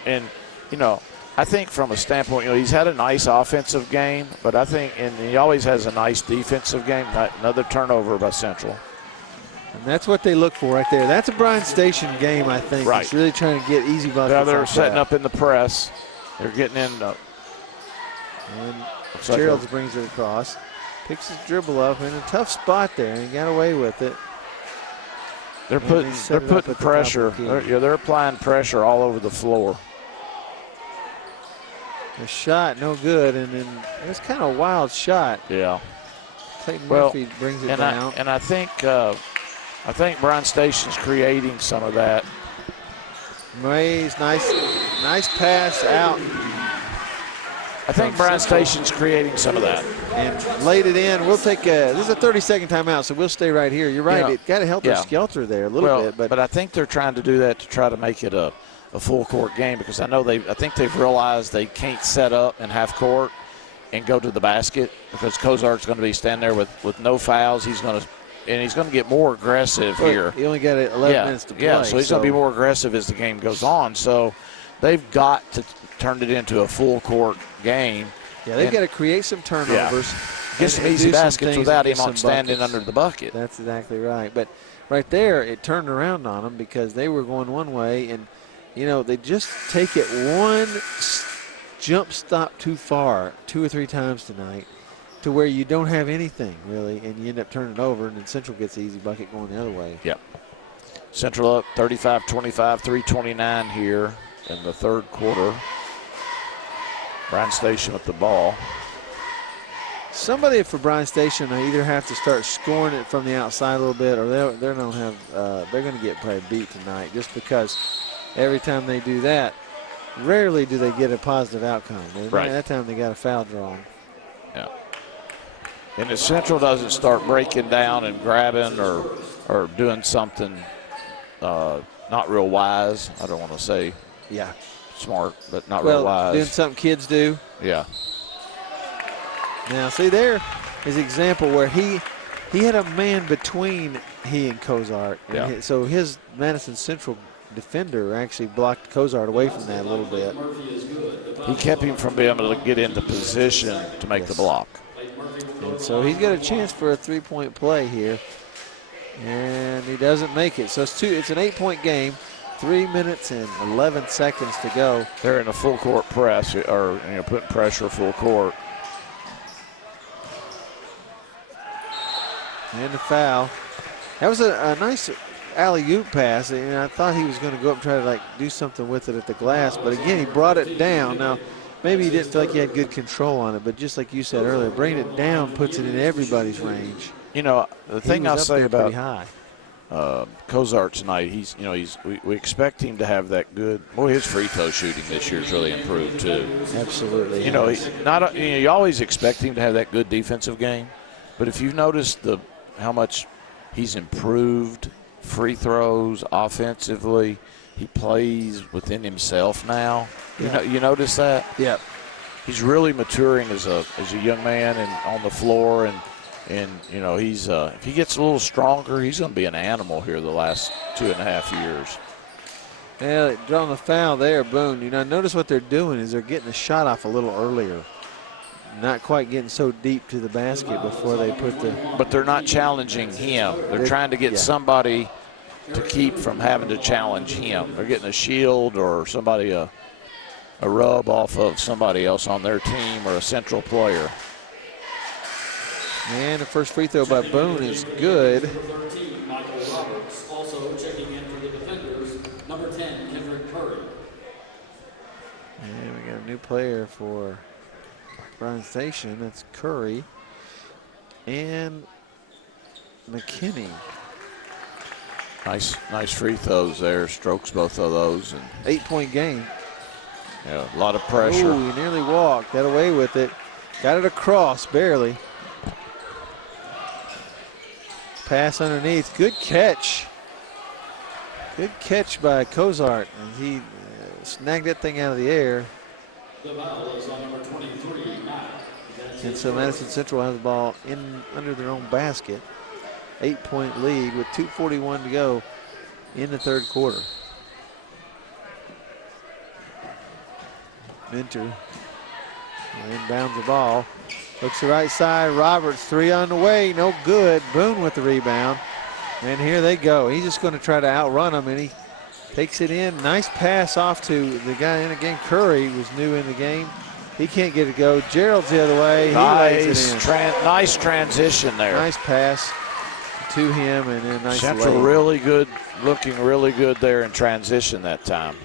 And you know, I think from a standpoint, you know, he's had a nice offensive game, but I think, and he always has a nice defensive game. Another turnover by Central. And that's what they look for right there. That's a Bryan Station game, I think. Right. He's really trying to get easy buckets. Yeah, they're setting up in the press. They're getting in. And Gerald brings it across. Picks his dribble up in a tough spot there, and he got away with it. They're putting pressure. They're applying pressure all over the floor. A shot, no good, and then it's kind of a wild shot. Yeah. Clayton Murphy brings it down. I think Bryan Station's creating some of that. Mays, nice pass out. I think Bryan Station's creating some of that. And laid it in. We'll take this is a 30-second timeout, so we'll stay right here. You're right. It got a helter-skelter there a little bit. But I think they're trying to do that to try to make it a full-court game, because I think they've realized they can't set up in half court and go to the basket, because Cozart's going to be standing there with no fouls. He's going to get more aggressive here. He only got 11 minutes to play. Yeah, so he's going to be more aggressive as the game goes on. So they've got to turn it into a full-court game. Yeah, they've got to create some turnovers. Get some easy baskets without him on standing under the bucket. That's exactly right. But right there, it turned around on them, because they were going one way, and, they just take it one jump stop too far 2 or 3 times tonight to where you don't have anything, really, and you end up turning it over, and then Central gets the easy bucket going the other way. Yep. Central up 35-25, 3:29 here in the third quarter. Bryan Station with the ball. Somebody for Bryan Station, they either have to start scoring it from the outside a little bit, or they're going to get probably beat tonight, just because every time they do that, rarely do they get a positive outcome. Right. That time they got a foul drawn. Yeah. And if Central doesn't start breaking down and grabbing or doing something not real wise, I don't want to say smart, but not real wise. Doing something kids do. Yeah. Now, see, there is an example where he had a man between he and Cozart. And so his Madison Central defender actually blocked Cozart away from that a little bit. He kept him from being able to get into position to make the block. And so he's got a chance for a 3-point play here. And he doesn't make it. So it's an 8-point game. 3 minutes and 11 seconds to go. They're in a full court press, or putting pressure full court. And the foul. That was a nice alley-oop pass, and I thought he was going to go up and try to do something with it at the glass, but again, he brought it down. Now, maybe he didn't feel like he had good control on it, but just like you said earlier, bringing it down puts it in everybody's range. The thing I'll say about high. Cozart tonight, we expect him to have that good. Boy, his free throw shooting this year has really improved too. Absolutely. You always expect him to have that good defensive game, but if you've noticed how much he's improved free throws offensively, he plays within himself now. Yeah. You notice that? Yeah. He's really maturing as a young man and on the floor, and he's if he gets a little stronger, he's going to be an animal here the last 2.5 years. Yeah, drawing the foul there, Boone. Notice what they're doing is they're getting the shot off a little earlier. Not quite getting so deep to the basket before they put the... But they're not challenging him. They're trying to get somebody to keep from having to challenge him. They're getting a shield or somebody, a rub off of somebody else on their team or a Central player. And the first free throw by Boone is good. Also checking in for the defenders, number 10, Kendrick Curry. And we got a new player for Bryan Station. That's Curry and McKinney. Nice free throws there. Strokes both of those. And 8-point game. Yeah, a lot of pressure. Ooh, he nearly walked. Got away with it. Got it across, barely. Pass underneath. Good catch. Good catch by Cozart. And he snagged that thing out of the air. The foul is on number 23, Matt. And so Madison Central has the ball under their own basket. 8-point lead with 2:41 to go in the third quarter. Minter inbounds the ball. Looks the right side. Roberts, 3 on the way. No good. Boone with the rebound. And here they go. He's just going to try to outrun them, and he takes it in. Nice pass off to the guy in the game. Curry was new in the game. He can't get it to go. Gerald's the other way. He lays it in. Nice transition there. Nice pass. to him, and then nice Central lay. really good, looking really good there in transition that time.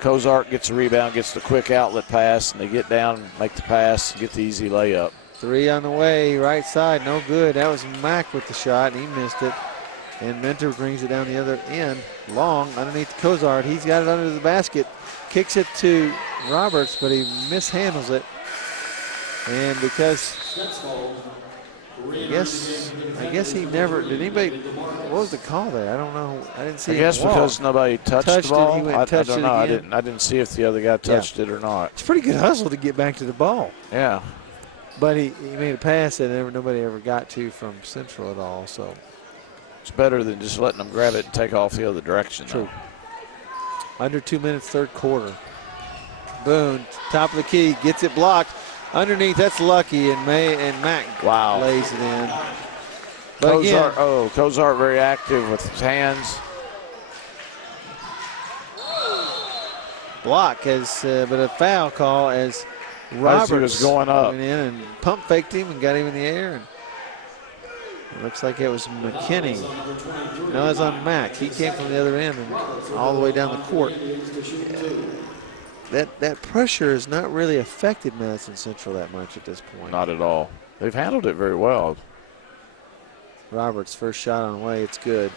Kozart gets the rebound, gets the quick outlet pass, and they get down, make the pass, get the easy layup. 3 on the way, right side, no good. That was Mack with the shot, and he missed it. And Mentor brings it down the other end. Long underneath Kozart. He's got it under the basket. Kicks it to Roberts, but he mishandles it. And because I guess he never did. Anybody? What was the call there? I don't know. I didn't see. I guess because nobody touched the ball. It, he went I touched don't it know. again. I didn't see if the other guy touched it or not. It's a pretty good hustle to get back to the ball. Yeah. But he made a pass that nobody ever got to from Central at all. So it's better than just letting them grab it and take off the other direction. True. Under 2 minutes, third quarter. Boone, top of the key, gets it blocked. Underneath, that's Lucky, and Mack lays it in. But again, Kozart very active with his hands. Block, but a foul call as Roberts was going up. went in and pump faked him and got him in the air. And it looks like it was McKinney. No, it's on Mack. He came from the other end and all the way down the court. That pressure has not really affected Madison Central that much at this point. Not at all. They've handled it very well. Roberts' first shot on the way. It's good.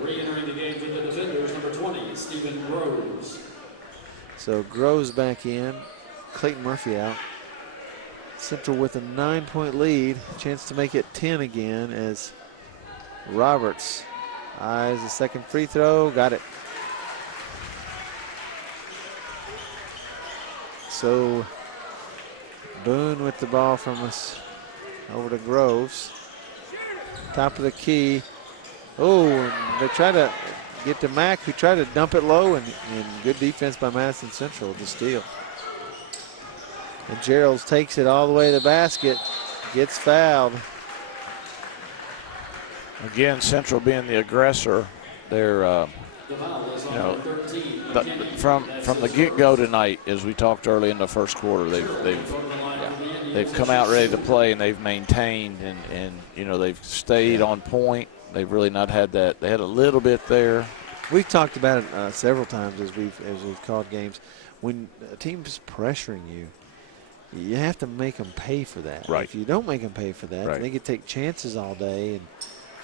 Re-entering the game for the defenders, number 20, Stephen Groves. So Groves back in. Clayton Murphy out. Central with a 9-point lead. Chance to make it 10 again as Roberts eyes the second free throw. Got it. So Boone with the ball from us over to Groves. Top of the key. Oh, and they try to get to Mack, who tried to dump it low, and good defense by Madison Central to steal. And Geralds takes it all the way to the basket, gets fouled. Again, Central being the aggressor, they're from the get-go tonight, as we talked early in the first quarter, they've come out ready to play, and they've maintained and they've stayed on point. They've really not had that. They had a little bit there. We've talked about it several times as we've called games. When a team's pressuring you, you have to make them pay for that. Right. If you don't make them pay for that, right. They can take chances all day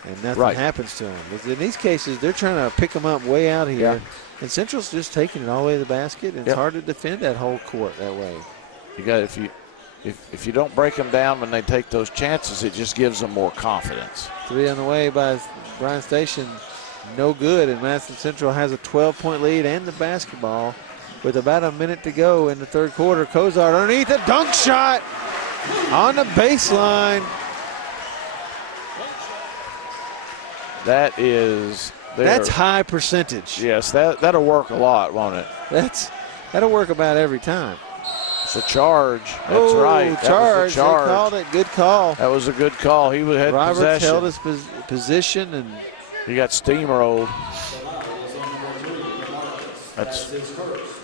and nothing happens to them. But in these cases, they're trying to pick them up way out here. Yeah. And Central's just taking it all the way to the basket, and it's hard to defend that whole court that way. You got if you don't break them down when they take those chances, it just gives them more confidence. 3 on the way by Bryan Station, no good, and Madison Central has a 12-point lead and the basketball with about a minute to go in the third quarter. Kozart underneath a dunk shot on the baseline. That's high percentage. Yes, that'll work a lot, won't it? That'll work about every time. It's a charge. That's right. Charge. That was a charge. They called it. Good call. That was a good call. He had Roberts possession. held his position, and he got steamrolled. That's his first.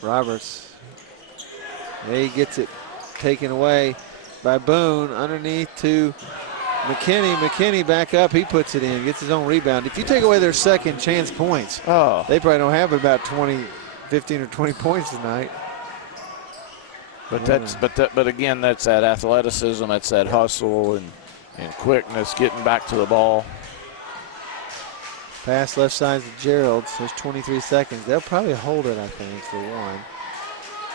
Roberts. He gets it taken away by Boone underneath to McKinney. McKinney back up. He puts it in, gets his own rebound. If you take away their second chance points, they probably don't have about 15 or 20 points tonight. But again, that's that athleticism, that's that hustle and quickness, getting back to the ball. Pass left side to Geralds. There's 23 seconds. They'll probably hold it, I think, for one.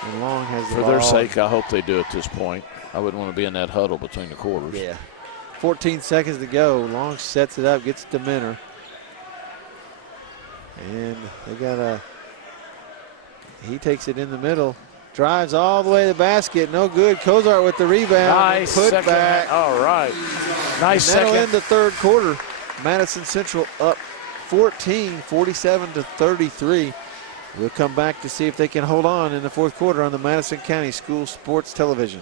And Long has the ball. For their sake, I hope they do at this point. I wouldn't want to be in that huddle between the quarters. Yeah. 14 seconds to go. Long sets it up, gets it to Minner. And he takes it in the middle. Drives all the way to the basket. No good. Kozart with the rebound. Nice put second. back. All right. Nice and that'll second. end the third quarter. Madison Central up 14, 47 to 33. We'll come back to see if they can hold on in the fourth quarter on the Madison County School Sports Television.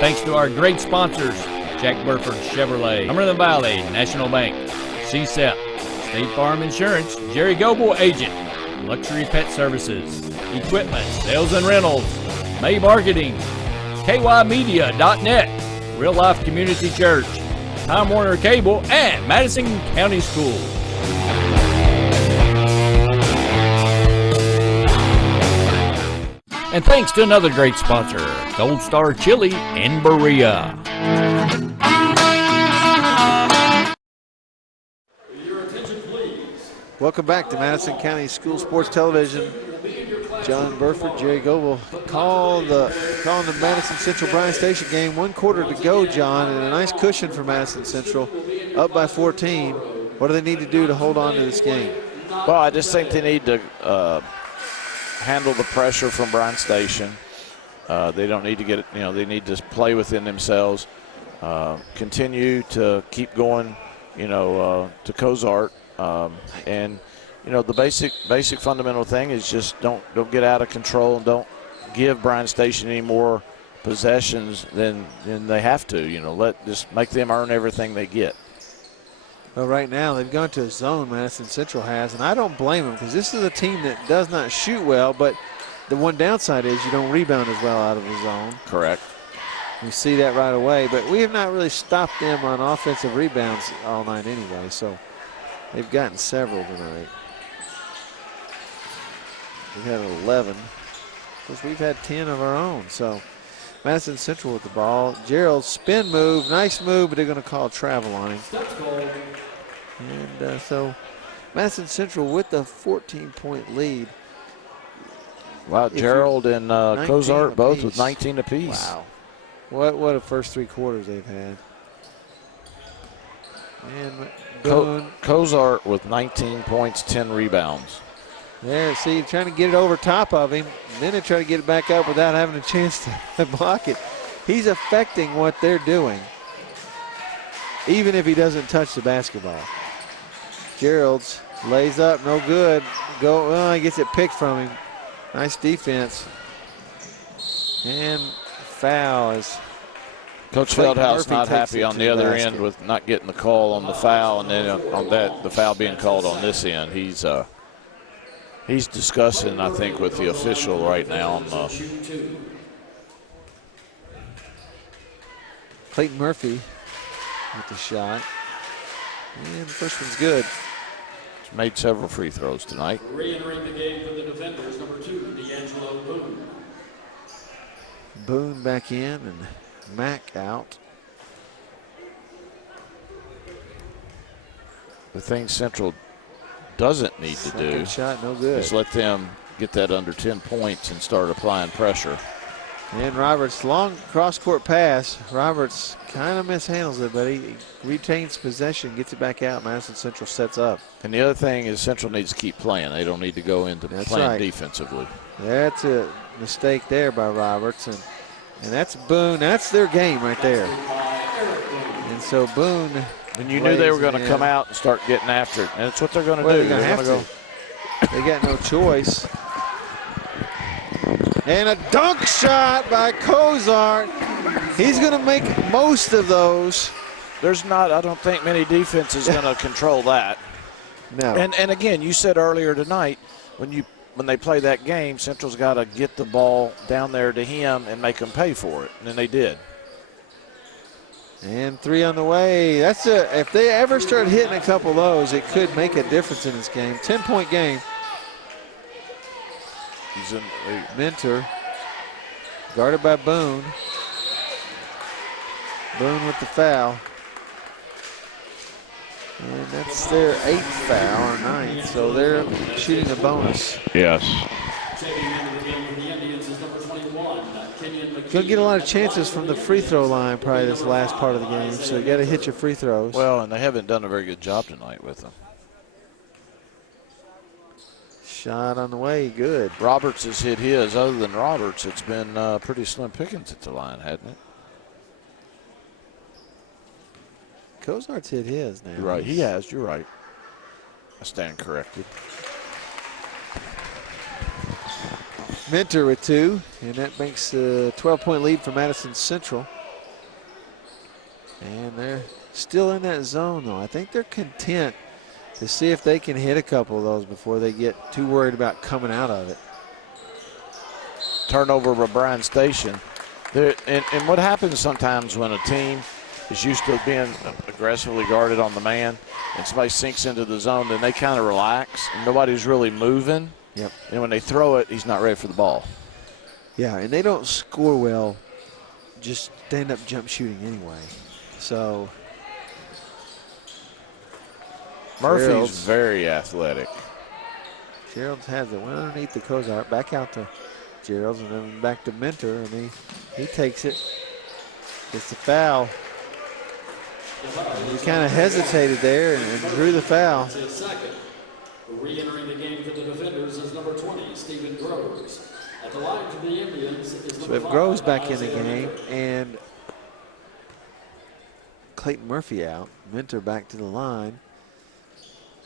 Thanks to our great sponsors, Jack Burford Chevrolet, Cumberland Valley National Bank, CSEP, State Farm Insurance, Jerry Goble Agent, Luxury Pet Services, Equipment, Sales and Rentals, May Marketing, KYmedia.net, Real Life Community Church, Time Warner Cable, and Madison County Schools. And thanks to another great sponsor, Gold Star Chili in Berea. Welcome back to Madison County School Sports Television. John Burford, Jerry Goble calling the Madison Central Bryan Station game. 1 quarter to go, John, and a nice cushion for Madison Central, up by 14. What do they need to do to hold on to this game? Well, I just think they need to handle the pressure from Bryan Station. They don't need to get it, they need to play within themselves. Continue to keep going, to Cozart. And the basic fundamental thing is just don't get out of control and don't give Bryan Station any more possessions than they have to. Just make them earn everything they get. Well, right now they've gone to a zone, Madison Central has, and I don't blame them because this is a team that does not shoot well, but the one downside is you don't rebound as well out of the zone. Correct. We see that right away, but we have not really stopped them on offensive rebounds all night anyway, so they've gotten several tonight. We've had 11. Because we've had 10 of our own. So Madison Central with the ball. Gerald spin move, nice move, but they're going to call travel on him. And so Madison Central with the 14-point lead. Wow, Gerald and Cozart both with 19 apiece. Wow. What a first 3 quarters they've had. And Boone. Cozart with 19 points, 10 rebounds. There, see, trying to get it over top of him. Then they try to get it back up without having a chance to block it. He's affecting what they're doing, even if he doesn't touch the basketball. Gerald's lays up, no good. He gets it picked from him. Nice defense. And foul is Coach Feldhouse not happy on the other end with not getting the call on the foul, and then on that, the foul being called on this end. He's discussing, I think, with the official right now on the. Clayton Murphy with the shot. And the first one's good. He's made several free throws tonight. Re-entering the game for the defenders, number 2, D'Angelo Boone. Boone back in and Mack out. The thing Central doesn't need to do Second shot, no good. is let them get that under 10 points and start applying pressure. And Roberts, long cross-court pass. Roberts kind of mishandles it, but he retains possession, gets it back out. Madison Central sets up. And the other thing is Central needs to keep playing. They don't need to go into playing defensively. That's a mistake there by Roberts. And that's Boone. That's their game right there. And so Boone. And you knew they were going to come out and start getting after it. And it's what they're going to do. They're going to have to. They got no choice. And a dunk shot by Cozart. He's going to make most of those. There's not, I don't think, many defenses going to control that. No. And again, you said earlier tonight, when they play that game, Central's got to get the ball down there to him and make him pay for it. And they did. And 3 on the way. If they ever start hitting a couple of those, it could make a difference in this game. 10-point game. He's in Mentor, guarded by Boone. Boone with the foul. And that's their 8th foul, or 9th, so they're shooting a bonus. Yes. Going to get a lot of chances from the free throw line probably this last part of the game, so you got to hit your free throws. Well, and they haven't done a very good job tonight with them. Shot on the way, good. Roberts has hit his. Other than Roberts, it's been pretty slim pickings at the line, hasn't it? Cozart's hit his now. You're right, he has, you're right. I stand corrected. Mentor with 2, and that makes a 12-point lead for Madison Central. And they're still in that zone, though. I think they're content to see if they can hit a couple of those before they get too worried about coming out of it. Turnover by Bryan Station. And what happens sometimes when a team is used to being aggressively guarded on the man and somebody sinks into the zone, then they kind of relax and nobody's really moving. Yep. And when they throw it, he's not ready for the ball. Yeah, and they don't score well just stand up jump shooting anyway. So Murphy's very athletic. Gerald's has it. Went underneath the Cozart, back out to Gerald's, and then back to Mentor, and he takes it. Gets the foul. He kind of hesitated there and drew the foul. Re-entering the game for the defenders is number 20, Stephen Groves. At the line for the Indians is So we have Groves back in the game, and Clayton Murphy out. Mentor back to the line.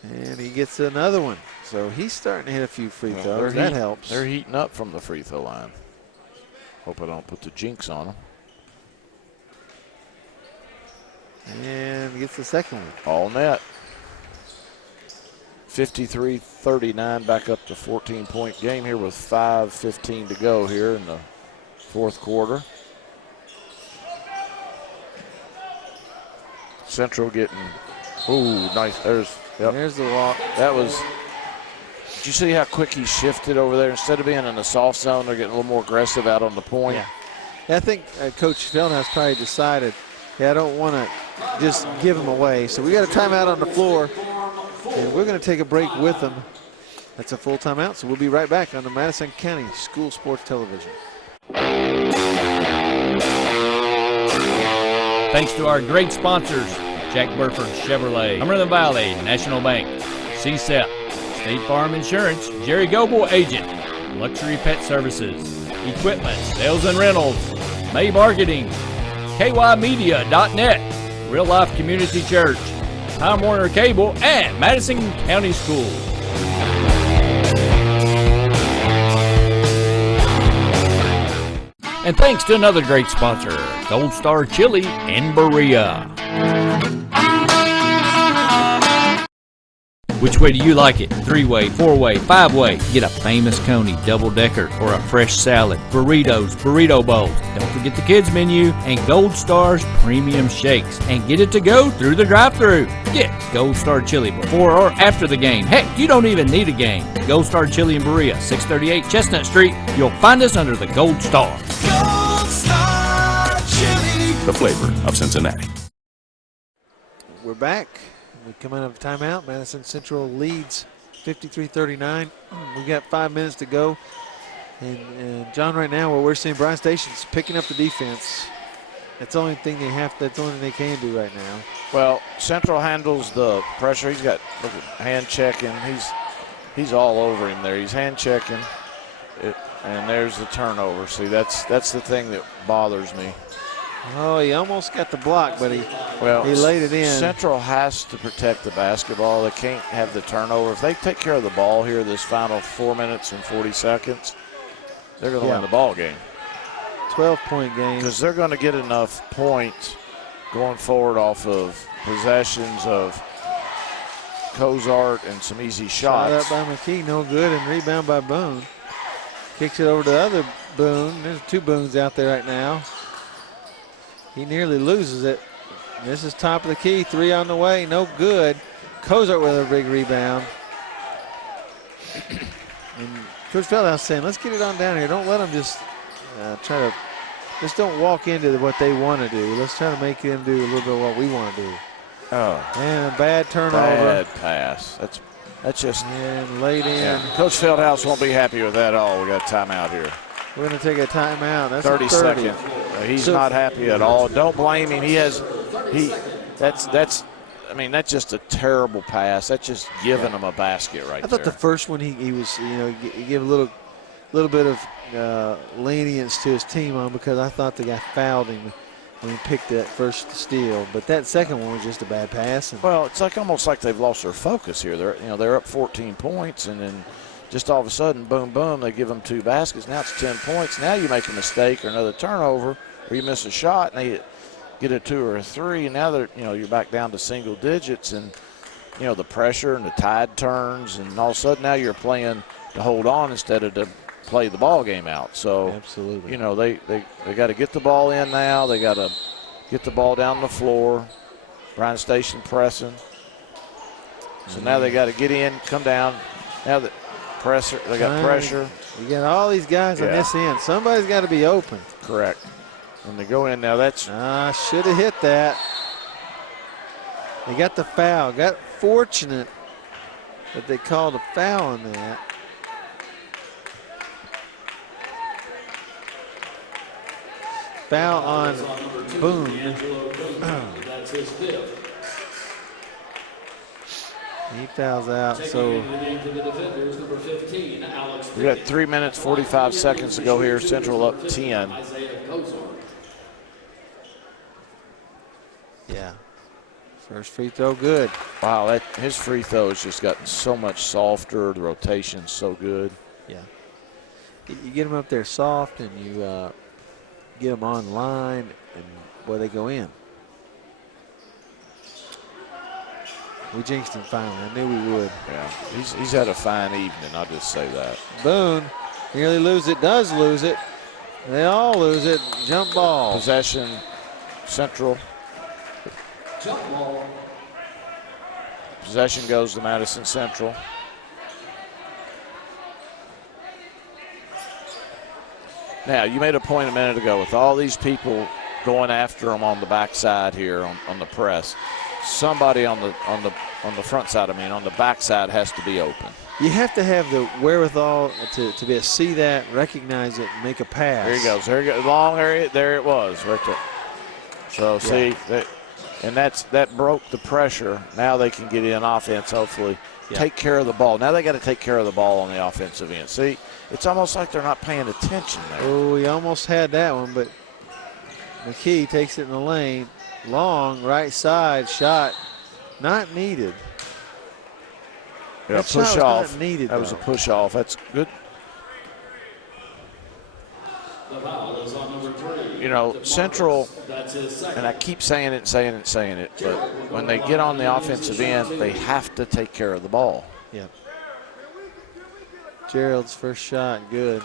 And he gets another one. So he's starting to hit a few free throws. That helps. They're heating up from the free throw line. Hope I don't put the jinx on them. And gets the second one. All net. 53-39, back up to 14-point game here with 5:15 to go here in the fourth quarter. Central getting, ooh, nice. There's the walk. That was, did you see how quick he shifted over there? Instead of being in the soft zone, they're getting a little more aggressive out on the point. Yeah, I think Coach Feldhouse probably decided, I don't want to just give him away. So we got a timeout on the floor, and we're going to take a break with them. That's a full timeout, so we'll be right back on the Madison County School Sports Television. Thanks to our great sponsors, Jack Burford Chevrolet, Cumberland Valley National Bank, CSEP, State Farm Insurance, Jerry Goble Agent, Luxury Pet Services, Equipment, Sales and Rentals, May Marketing, KYmedia.net, Real Life Community Church, Time Warner Cable, and Madison County Schools. And thanks to another great sponsor, Gold Star Chili in Berea. Which way do you like it? 3-way, 4-way, 5-way. Get a Famous Coney double-decker or a fresh salad, burritos, burrito bowls. Don't forget the kids menu and Gold Star's premium shakes. And get it to go through the drive-thru. Get Gold Star Chili before or after the game. Heck, you don't even need a game. Gold Star Chili in Berea, 638 Chestnut Street. You'll find us under the Gold Star. Gold Star Chili. The flavor of Cincinnati. We're back. We come out of timeout. Madison Central leads 53-39. We got 5 minutes to go. And John, right now, where we're seeing Bryan Station's picking up the defense. That's the only thing they have. That's the only thing they can do right now. Well, Central handles the pressure. He's got, look at, hand checking. He's all over him there. He's hand checking, and there's the turnover. See, that's the thing that bothers me. Oh, he almost got the block, but he laid it in. Central has to protect the basketball. They can't have the turnover. If they take care of the ball here this final 4 minutes and 40 seconds, they're going to win the ball game. 12-point game. Because they're going to get enough points going forward off of possessions of Cozart and some easy shots. Shot up by McKee, no good, and rebound by Boone. Kicks it over to the other Boone. There's two Boones out there right now. He nearly loses it. This is top of the key, 3 on the way, no good. Cozart with a big rebound. And Coach Feldhouse saying, let's get it on down here. Don't let them just just don't walk into what they want to do. Let's try to make them do a little bit of what we want to do. Oh. And a bad turnover. Bad pass. That's just. And laid in. Yeah. Coach Feldhouse won't be happy with that at all. We got a timeout here. We're going to take a timeout. That's 30 seconds. He's not happy at all. Don't blame him. That's just a terrible pass. That's just giving him a basket right there. I thought the first one he was, he gave a little bit of lenience to his team on, because I thought the guy fouled him when he picked that first steal. But that second one was just a bad pass. Well, it's almost like they've lost their focus here. They're up 14 points, and then just all of a sudden, boom, boom, they give them 2 baskets. Now it's 10 points. Now you make a mistake or another turnover, or you miss a shot, and get a 2 or a 3, and now they're, you're back down to single digits, and the pressure and the tide turns, and all of a sudden now you're playing to hold on instead of to play the ball game out. So absolutely, they got to get the ball in now. They got to get the ball down the floor. Bryan Station pressing. So now they got to get in, come down. Now that pressure, they got pressure. You got all these guys on this end. Somebody's got to be open. Correct. When they go in now, that's should have hit that. They got the foul. Got fortunate that they called a foul on that. Foul on Boone. That's his fifth. He fouls out. So we got 3 minutes, 45 seconds to go here. Central up 10. Yeah. First free throw good. Wow, his free throw has just gotten so much softer. The rotation's so good. Yeah. You get them up there soft, and you get them on line, and boy, they go in. We jinxed him finally. I knew we would. Yeah, he's had a fine evening. I'll just say that. Boone nearly does lose it. They all lose it. Jump ball. Possession, Central. Jump ball. Possession goes to Madison Central. Now, you made a point a minute ago with all these people going after them on the backside here on the press. Somebody on the front side, on the backside has to be open. You have to have the wherewithal to be able to see that, recognize it, and make a pass. There he goes. There he goes. Long area. There it was, right there. So see that broke the pressure. Now they can get in offense. Hopefully, take care of the ball. Now they got to take care of the ball on the offensive end. See, it's almost like they're not paying attention there. Oh, he almost had that one, but McKee takes it in the lane. Long right side shot, not needed. Yeah, that push shot off. Was not needed, that was a push off. That's good. The foul is on number 3. Central, and I keep saying it, but when they get on the offensive end, they have to take care of the ball. Yep. Gerald's first shot, good.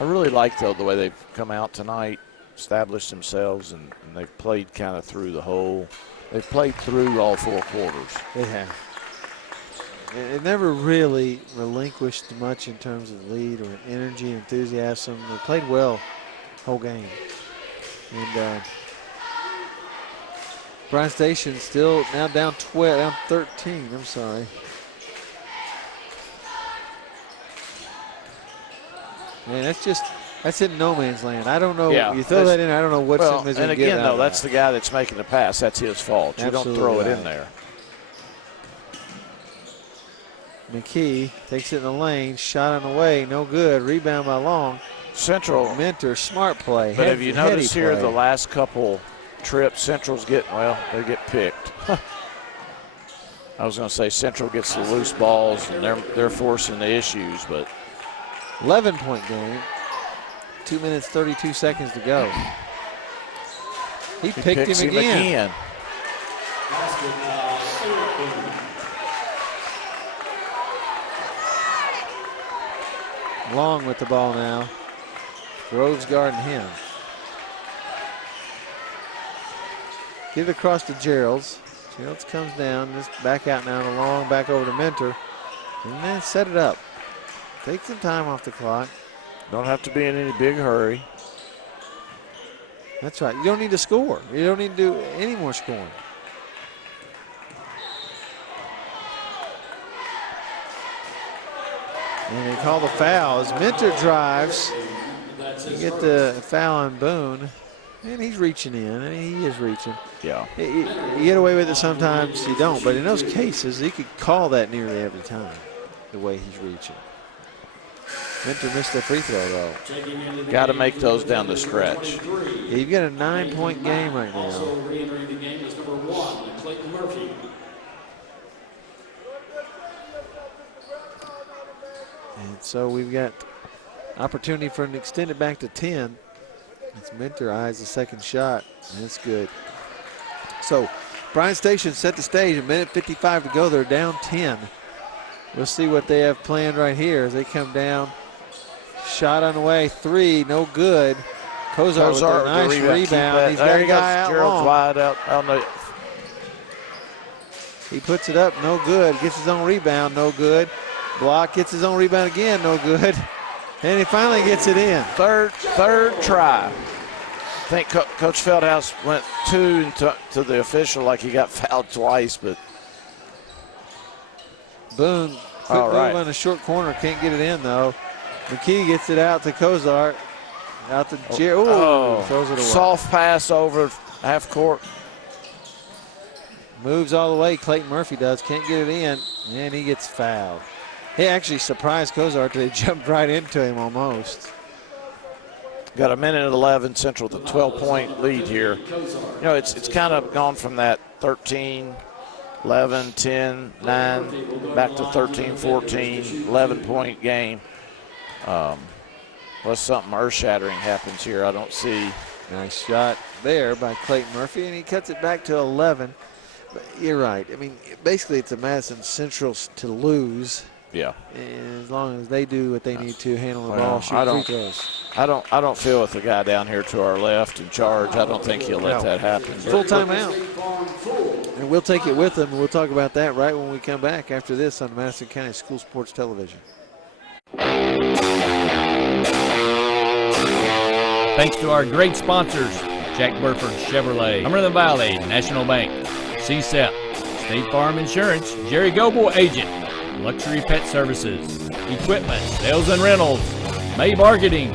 I really like, though, the way they've come out tonight, established themselves, and they've played kind of through the whole. They've played through all 4 quarters. They have. It never really relinquished much in terms of lead or energy, enthusiasm. They played well whole game. And Bryan Station still now down 13, I'm sorry. Man, that's in no man's land. I don't know. Yeah, you throw that in, I don't know what somebody's going to get out of that. And again, though, that's the guy that's making the pass. That's his fault. You Absolutely don't throw it right. in there. McKee takes it in the lane, shot on the way, no good. Rebound by Long. Central. Mentor, smart play. But have you noticed here play. the last couple trips, Central's getting, they get picked. I was going to say Central gets the loose balls, and they're forcing the issues, but 11-point game. 2 minutes, 32 seconds to go. He picked him again. Long with the ball now. Groves guarding him. Get it across to Geralds. Geralds comes down, just back out now to Long, back over to Mentor. And then set it up. Take some time off the clock. Don't have to be in any big hurry. That's right. You don't need to score. You don't need to do any more scoring. And they call the foul as Mentor drives. You get the foul on Boone. And he's reaching in. I mean, he is reaching. Yeah. You get away with it sometimes, you don't. But in those cases, he could call that nearly every time, the way he's reaching. Mentor missed a free throw, though. Got to make those down the stretch. Yeah, you've got a 9-point game right now. Also re-entering the game is number 1, Clayton Murphy. And so we've got Opportunity for an extended back to 10. It's Minter eyes the second shot, and it's good. So Bryan Station set the stage, a minute 55 to go. They're down 10. We'll see what they have planned right here as they come down. Shot on the way, 3, no good. Kozart with a nice rebound. He's got a guy out long. Wide out on the. He puts it up, no good. Gets his own rebound, no good. Block, gets his own rebound again, no good. And he finally gets it in. Third try. I think Coach Feldhouse went 2 to the official like he got fouled twice, but. Boone, quick move on the short corner, can't get it in though. McKee gets it out to Kozart. Out to Jerry. Throws it away. Soft pass over half court. Moves all the way. Clayton Murphy does. Can't get it in. And he gets fouled. He actually surprised Kozart. They jumped right into him almost. Got a minute and 11. Central with a 12-point lead here. You know, it's kind of gone from that 13, 11, 10, 9, back to 13, 14, 11-point game. Unless something earth-shattering happens here, I don't see. Nice shot there by Clayton Murphy, and he cuts it back to 11. But you're right. I mean, basically it's a Madison Central to lose. Yeah. And as long as they do what they need to, handle the ball, shoot free throws. I don't feel with the guy down here to our left in charge. I don't think he'll let that happen. Full timeout. And we'll take it with them, and we'll talk about that right when we come back after this on Madison County School Sports Television. Thanks to our great sponsors, Jack Burford Chevrolet, Cumberland Valley National Bank, CSEP, State Farm Insurance, Jerry Goble Agent, Luxury Pet Services, Equipment, Sales and Rentals, May Marketing,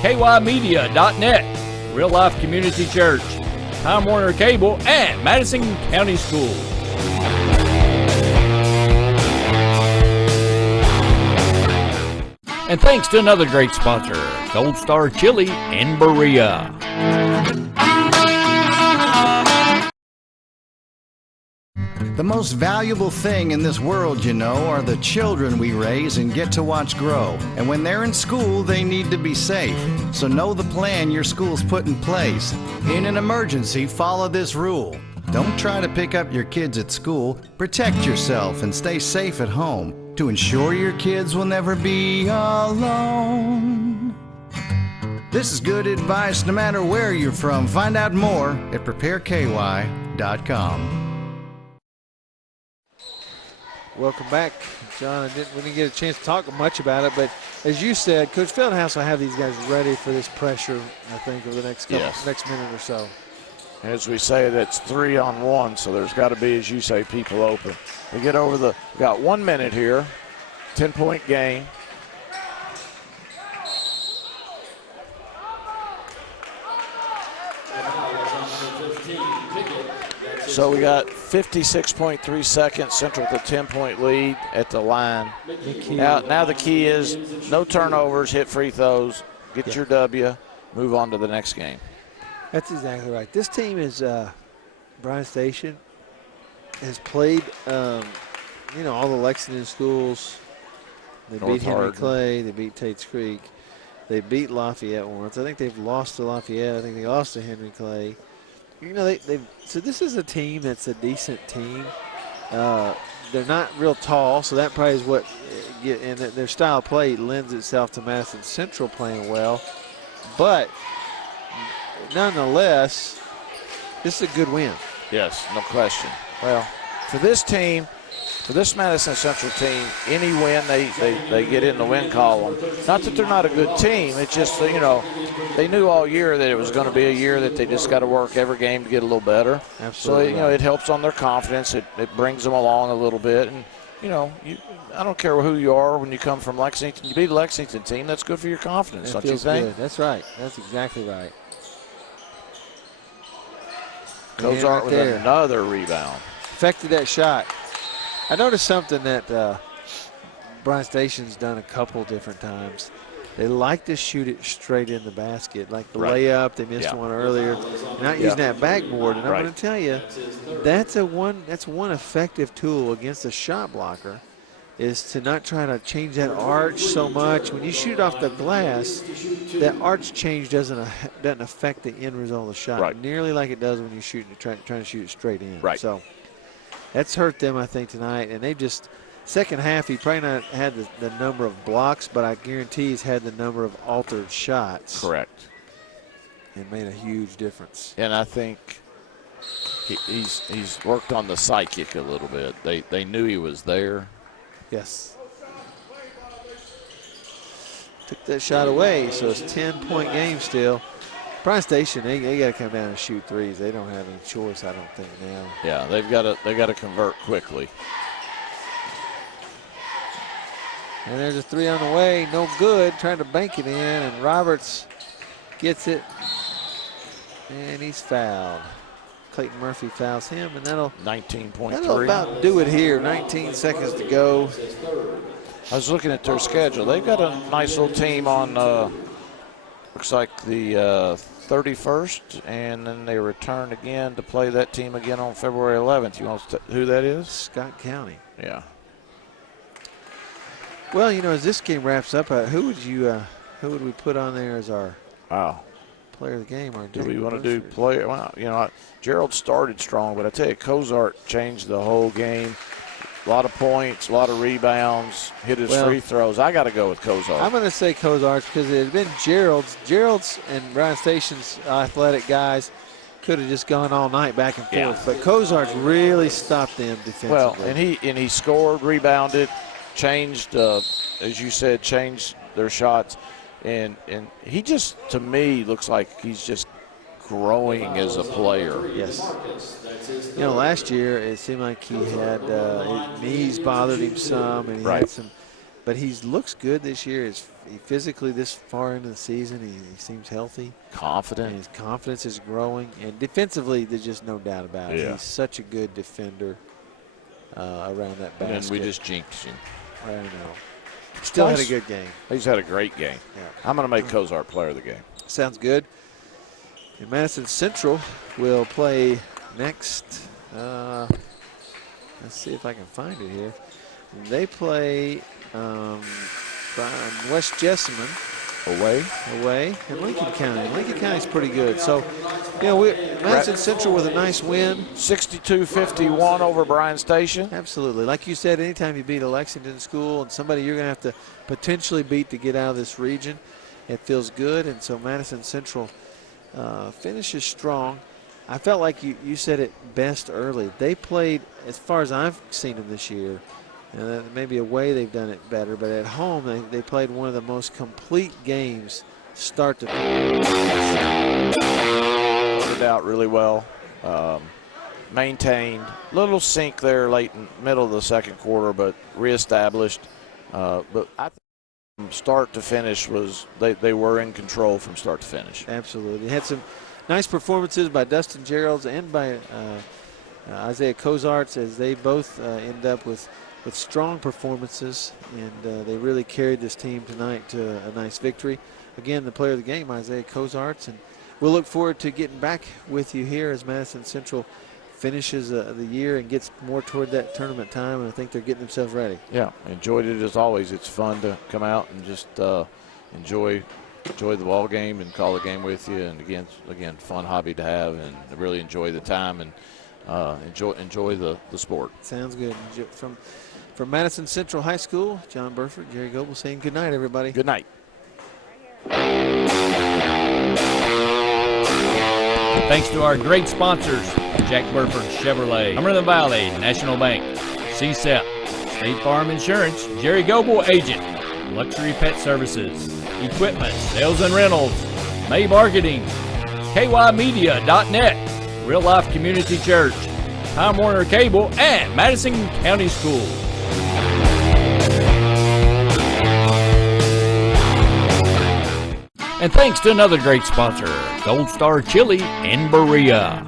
KYmedia.net, Real Life Community Church, Time Warner Cable, and Madison County Schools. And thanks to another great sponsor, Gold Star Chili in Berea. The most valuable thing in this world, you know, are the children we raise and get to watch grow. And when they're in school, they need to be safe. So know the plan your school's put in place. In an emergency, follow this rule. Don't try to pick up your kids at school. Protect yourself and stay safe at home to ensure your kids will never be alone. This is good advice no matter where you're from. Find out more at prepareky.com. Welcome back, John. We didn't get a chance to talk much about it, but as you said, Coach Feldhouse will have these guys ready for this pressure, I think, over the next next minute or so. As we say, that's 3-on-1, so there's got to be, as you say, people open. We get over we got 1 minute here, 10-point game. So we got 56.3 seconds, Central with a 10-point lead at the line. Now the key is no turnovers, hit free throws, get your W, move on to the next game. That's exactly right. This team is Bryan Station has played, all the Lexington schools. They beat Henry Clay. They beat Tate's Creek. They beat Lafayette once. I think they've lost to Lafayette. I think they lost to Henry Clay. So this is a team that's a decent team. They're not real tall, so that probably is what, and their style of play lends itself to Madison Central playing well. But nonetheless, this is a good win. Yes, no question. Well, for this team, for this Madison Central team, any win, they get in the win column. Not that they're not a good team. It's just, they knew all year that it was going to be a year that they just got to work every game to get a little better. Absolutely. So, it helps on their confidence. It brings them along a little bit. And, I don't care who you are when you come from Lexington. You beat a Lexington team, that's good for your confidence, don't you think? Good. That's right. That's exactly right. Kozart with another rebound. Affected that shot. I noticed something that Bryan Station's done a couple different times. They like to shoot it straight in the basket, like the layup. They missed one earlier. Not using that backboard. And I'm going to tell you, that's one effective tool against a shot blocker is to not try to change that arch so much. When you shoot off the glass, that arch change doesn't affect the end result of the shot nearly like it does when you're trying to shoot it straight in. Right. So that's hurt them, I think, tonight. And they just, second half, he probably not had the number of blocks, but I guarantee he's had the number of altered shots. Correct. It made a huge difference. And I think he's worked on the psychic a little bit. They knew he was there. Yes. Took that shot away, so it's 10-point game still. Bryan Station, they got to come down and shoot threes. They don't have any choice, I don't think, now. Yeah, they got to convert quickly. And there's a three on the way, no good. Trying to bank it in, and Roberts gets it, and he's fouled. Clayton Murphy fouls him, and that'll 19.3. That'll about do it here. 19 seconds to go. I was looking at their schedule. They've got a nice little team on, looks like the 31st, and then they return again to play that team again on February 11th. You want to who that is? Scott County. Yeah. Well, you know, as this game wraps up, who would we put on there as our player of the game? Do we want to do player? Well, you know, Gerald started strong, but I tell you, Cozart changed the whole game. A lot of points, a lot of rebounds, hit his free throws. I got to go with Cozart. I'm going to say Cozart because it had been Gerald's and Bryan Station's athletic guys could have just gone all night back and forth. But Cozart's really stopped them defensively. Well, and he scored, rebounded, changed, as you said, changed their shots. And he just, to me, looks like he's just growing as a player. Yes. You know, last year it seemed like he had his knees bothered him some, and he had some. But he looks good this year. He physically, this far into the season, he seems healthy, confident. And his confidence is growing. And defensively, there's just no doubt about it. Yeah. He's such a good defender around that basket. And then we just jinxed him. I know. Still had a good game. He's had a great game. Yeah. I'm going to make Cozart player of the game. Sounds good. And Madison Central will play next. Let's see if I can find it here. They play West Jessamine away in Lincoln County. Lincoln County's pretty good. So, you know, Madison Central with a nice win. 62-51 over Bryan Station. Absolutely. Like you said, anytime you beat a Lexington school and somebody you're going to have to potentially beat to get out of this region, it feels good. And so Madison Central finishes strong. I felt like you said it best early. They played, as far as I've seen them this year, and maybe away they've done it better, but at home they played one of the most complete games start to finish. Started out really well. Maintained. Little sink there late in middle of the second quarter, but reestablished. But I think from start to finish they were in control from start to finish. Absolutely. They had some nice performances by Dustin Geralds and by Isaiah Cozarts as they both end up with strong performances, and they really carried this team tonight to a nice victory. Again, the player of the game, Isaiah Cozarts, and we'll look forward to getting back with you here as Madison Central finishes the year and gets more toward that tournament time, and I think they're getting themselves ready. Yeah, enjoyed it as always. It's fun to come out and just enjoy the ball game and call the game with you, and again, fun hobby to have, and really enjoy the time and enjoy the sport. Sounds good. From Madison Central High School, John Burford, Jerry Goebel saying good night, everybody. Good night. Thanks to our great sponsors, Jack Burford Chevrolet, Cumberland Valley National Bank, CSEP, State Farm Insurance, Jerry Goebel Agent, Luxury Pet Services, Equipment, Sales and Rentals, May Marketing, KYmedia.net, Real Life Community Church, Time Warner Cable, and Madison County Schools. And thanks to another great sponsor, Gold Star Chili in Berea.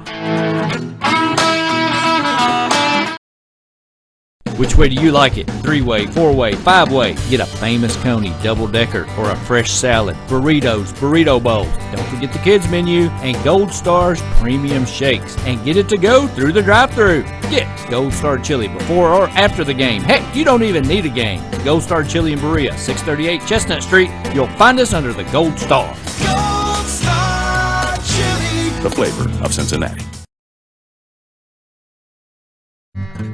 Which way do you like it? 3-way, 4-way, 5-way. Get a famous Coney double-decker or a fresh salad, burritos, burrito bowls. Don't forget the kids menu and Gold Star's premium shakes. And get it to go through the drive-thru. Get Gold Star Chili before or after the game. Heck, you don't even need a game. Gold Star Chili in Berea, 638 Chestnut Street. You'll find us under the Gold Star. Gold Star Chili. The flavor of Cincinnati.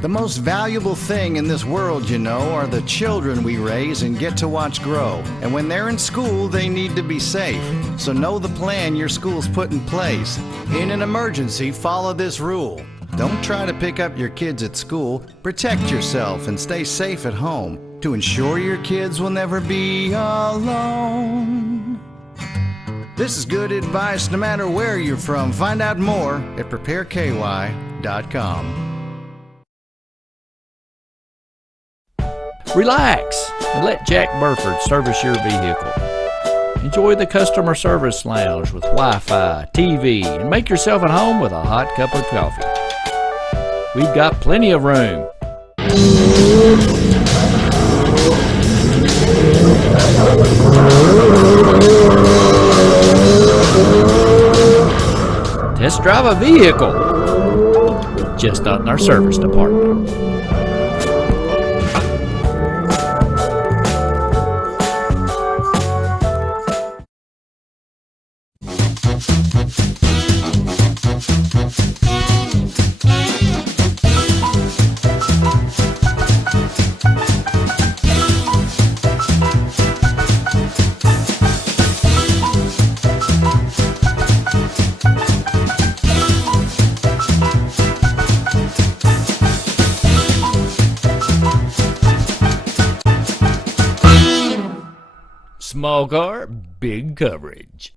The most valuable thing in this world, you know, are the children we raise and get to watch grow. And when they're in school, they need to be safe. So know the plan your school's put in place. In an emergency, follow this rule. Don't try to pick up your kids at school. Protect yourself and stay safe at home to ensure your kids will never be alone. This is good advice no matter where you're from. Find out more at prepareky.com. Relax and let Jack Burford service your vehicle. Enjoy the customer service lounge with Wi-Fi, TV, and make yourself at home with a hot cup of coffee. We've got plenty of room. Test drive a vehicle. Just not in our service department. Small car, big coverage.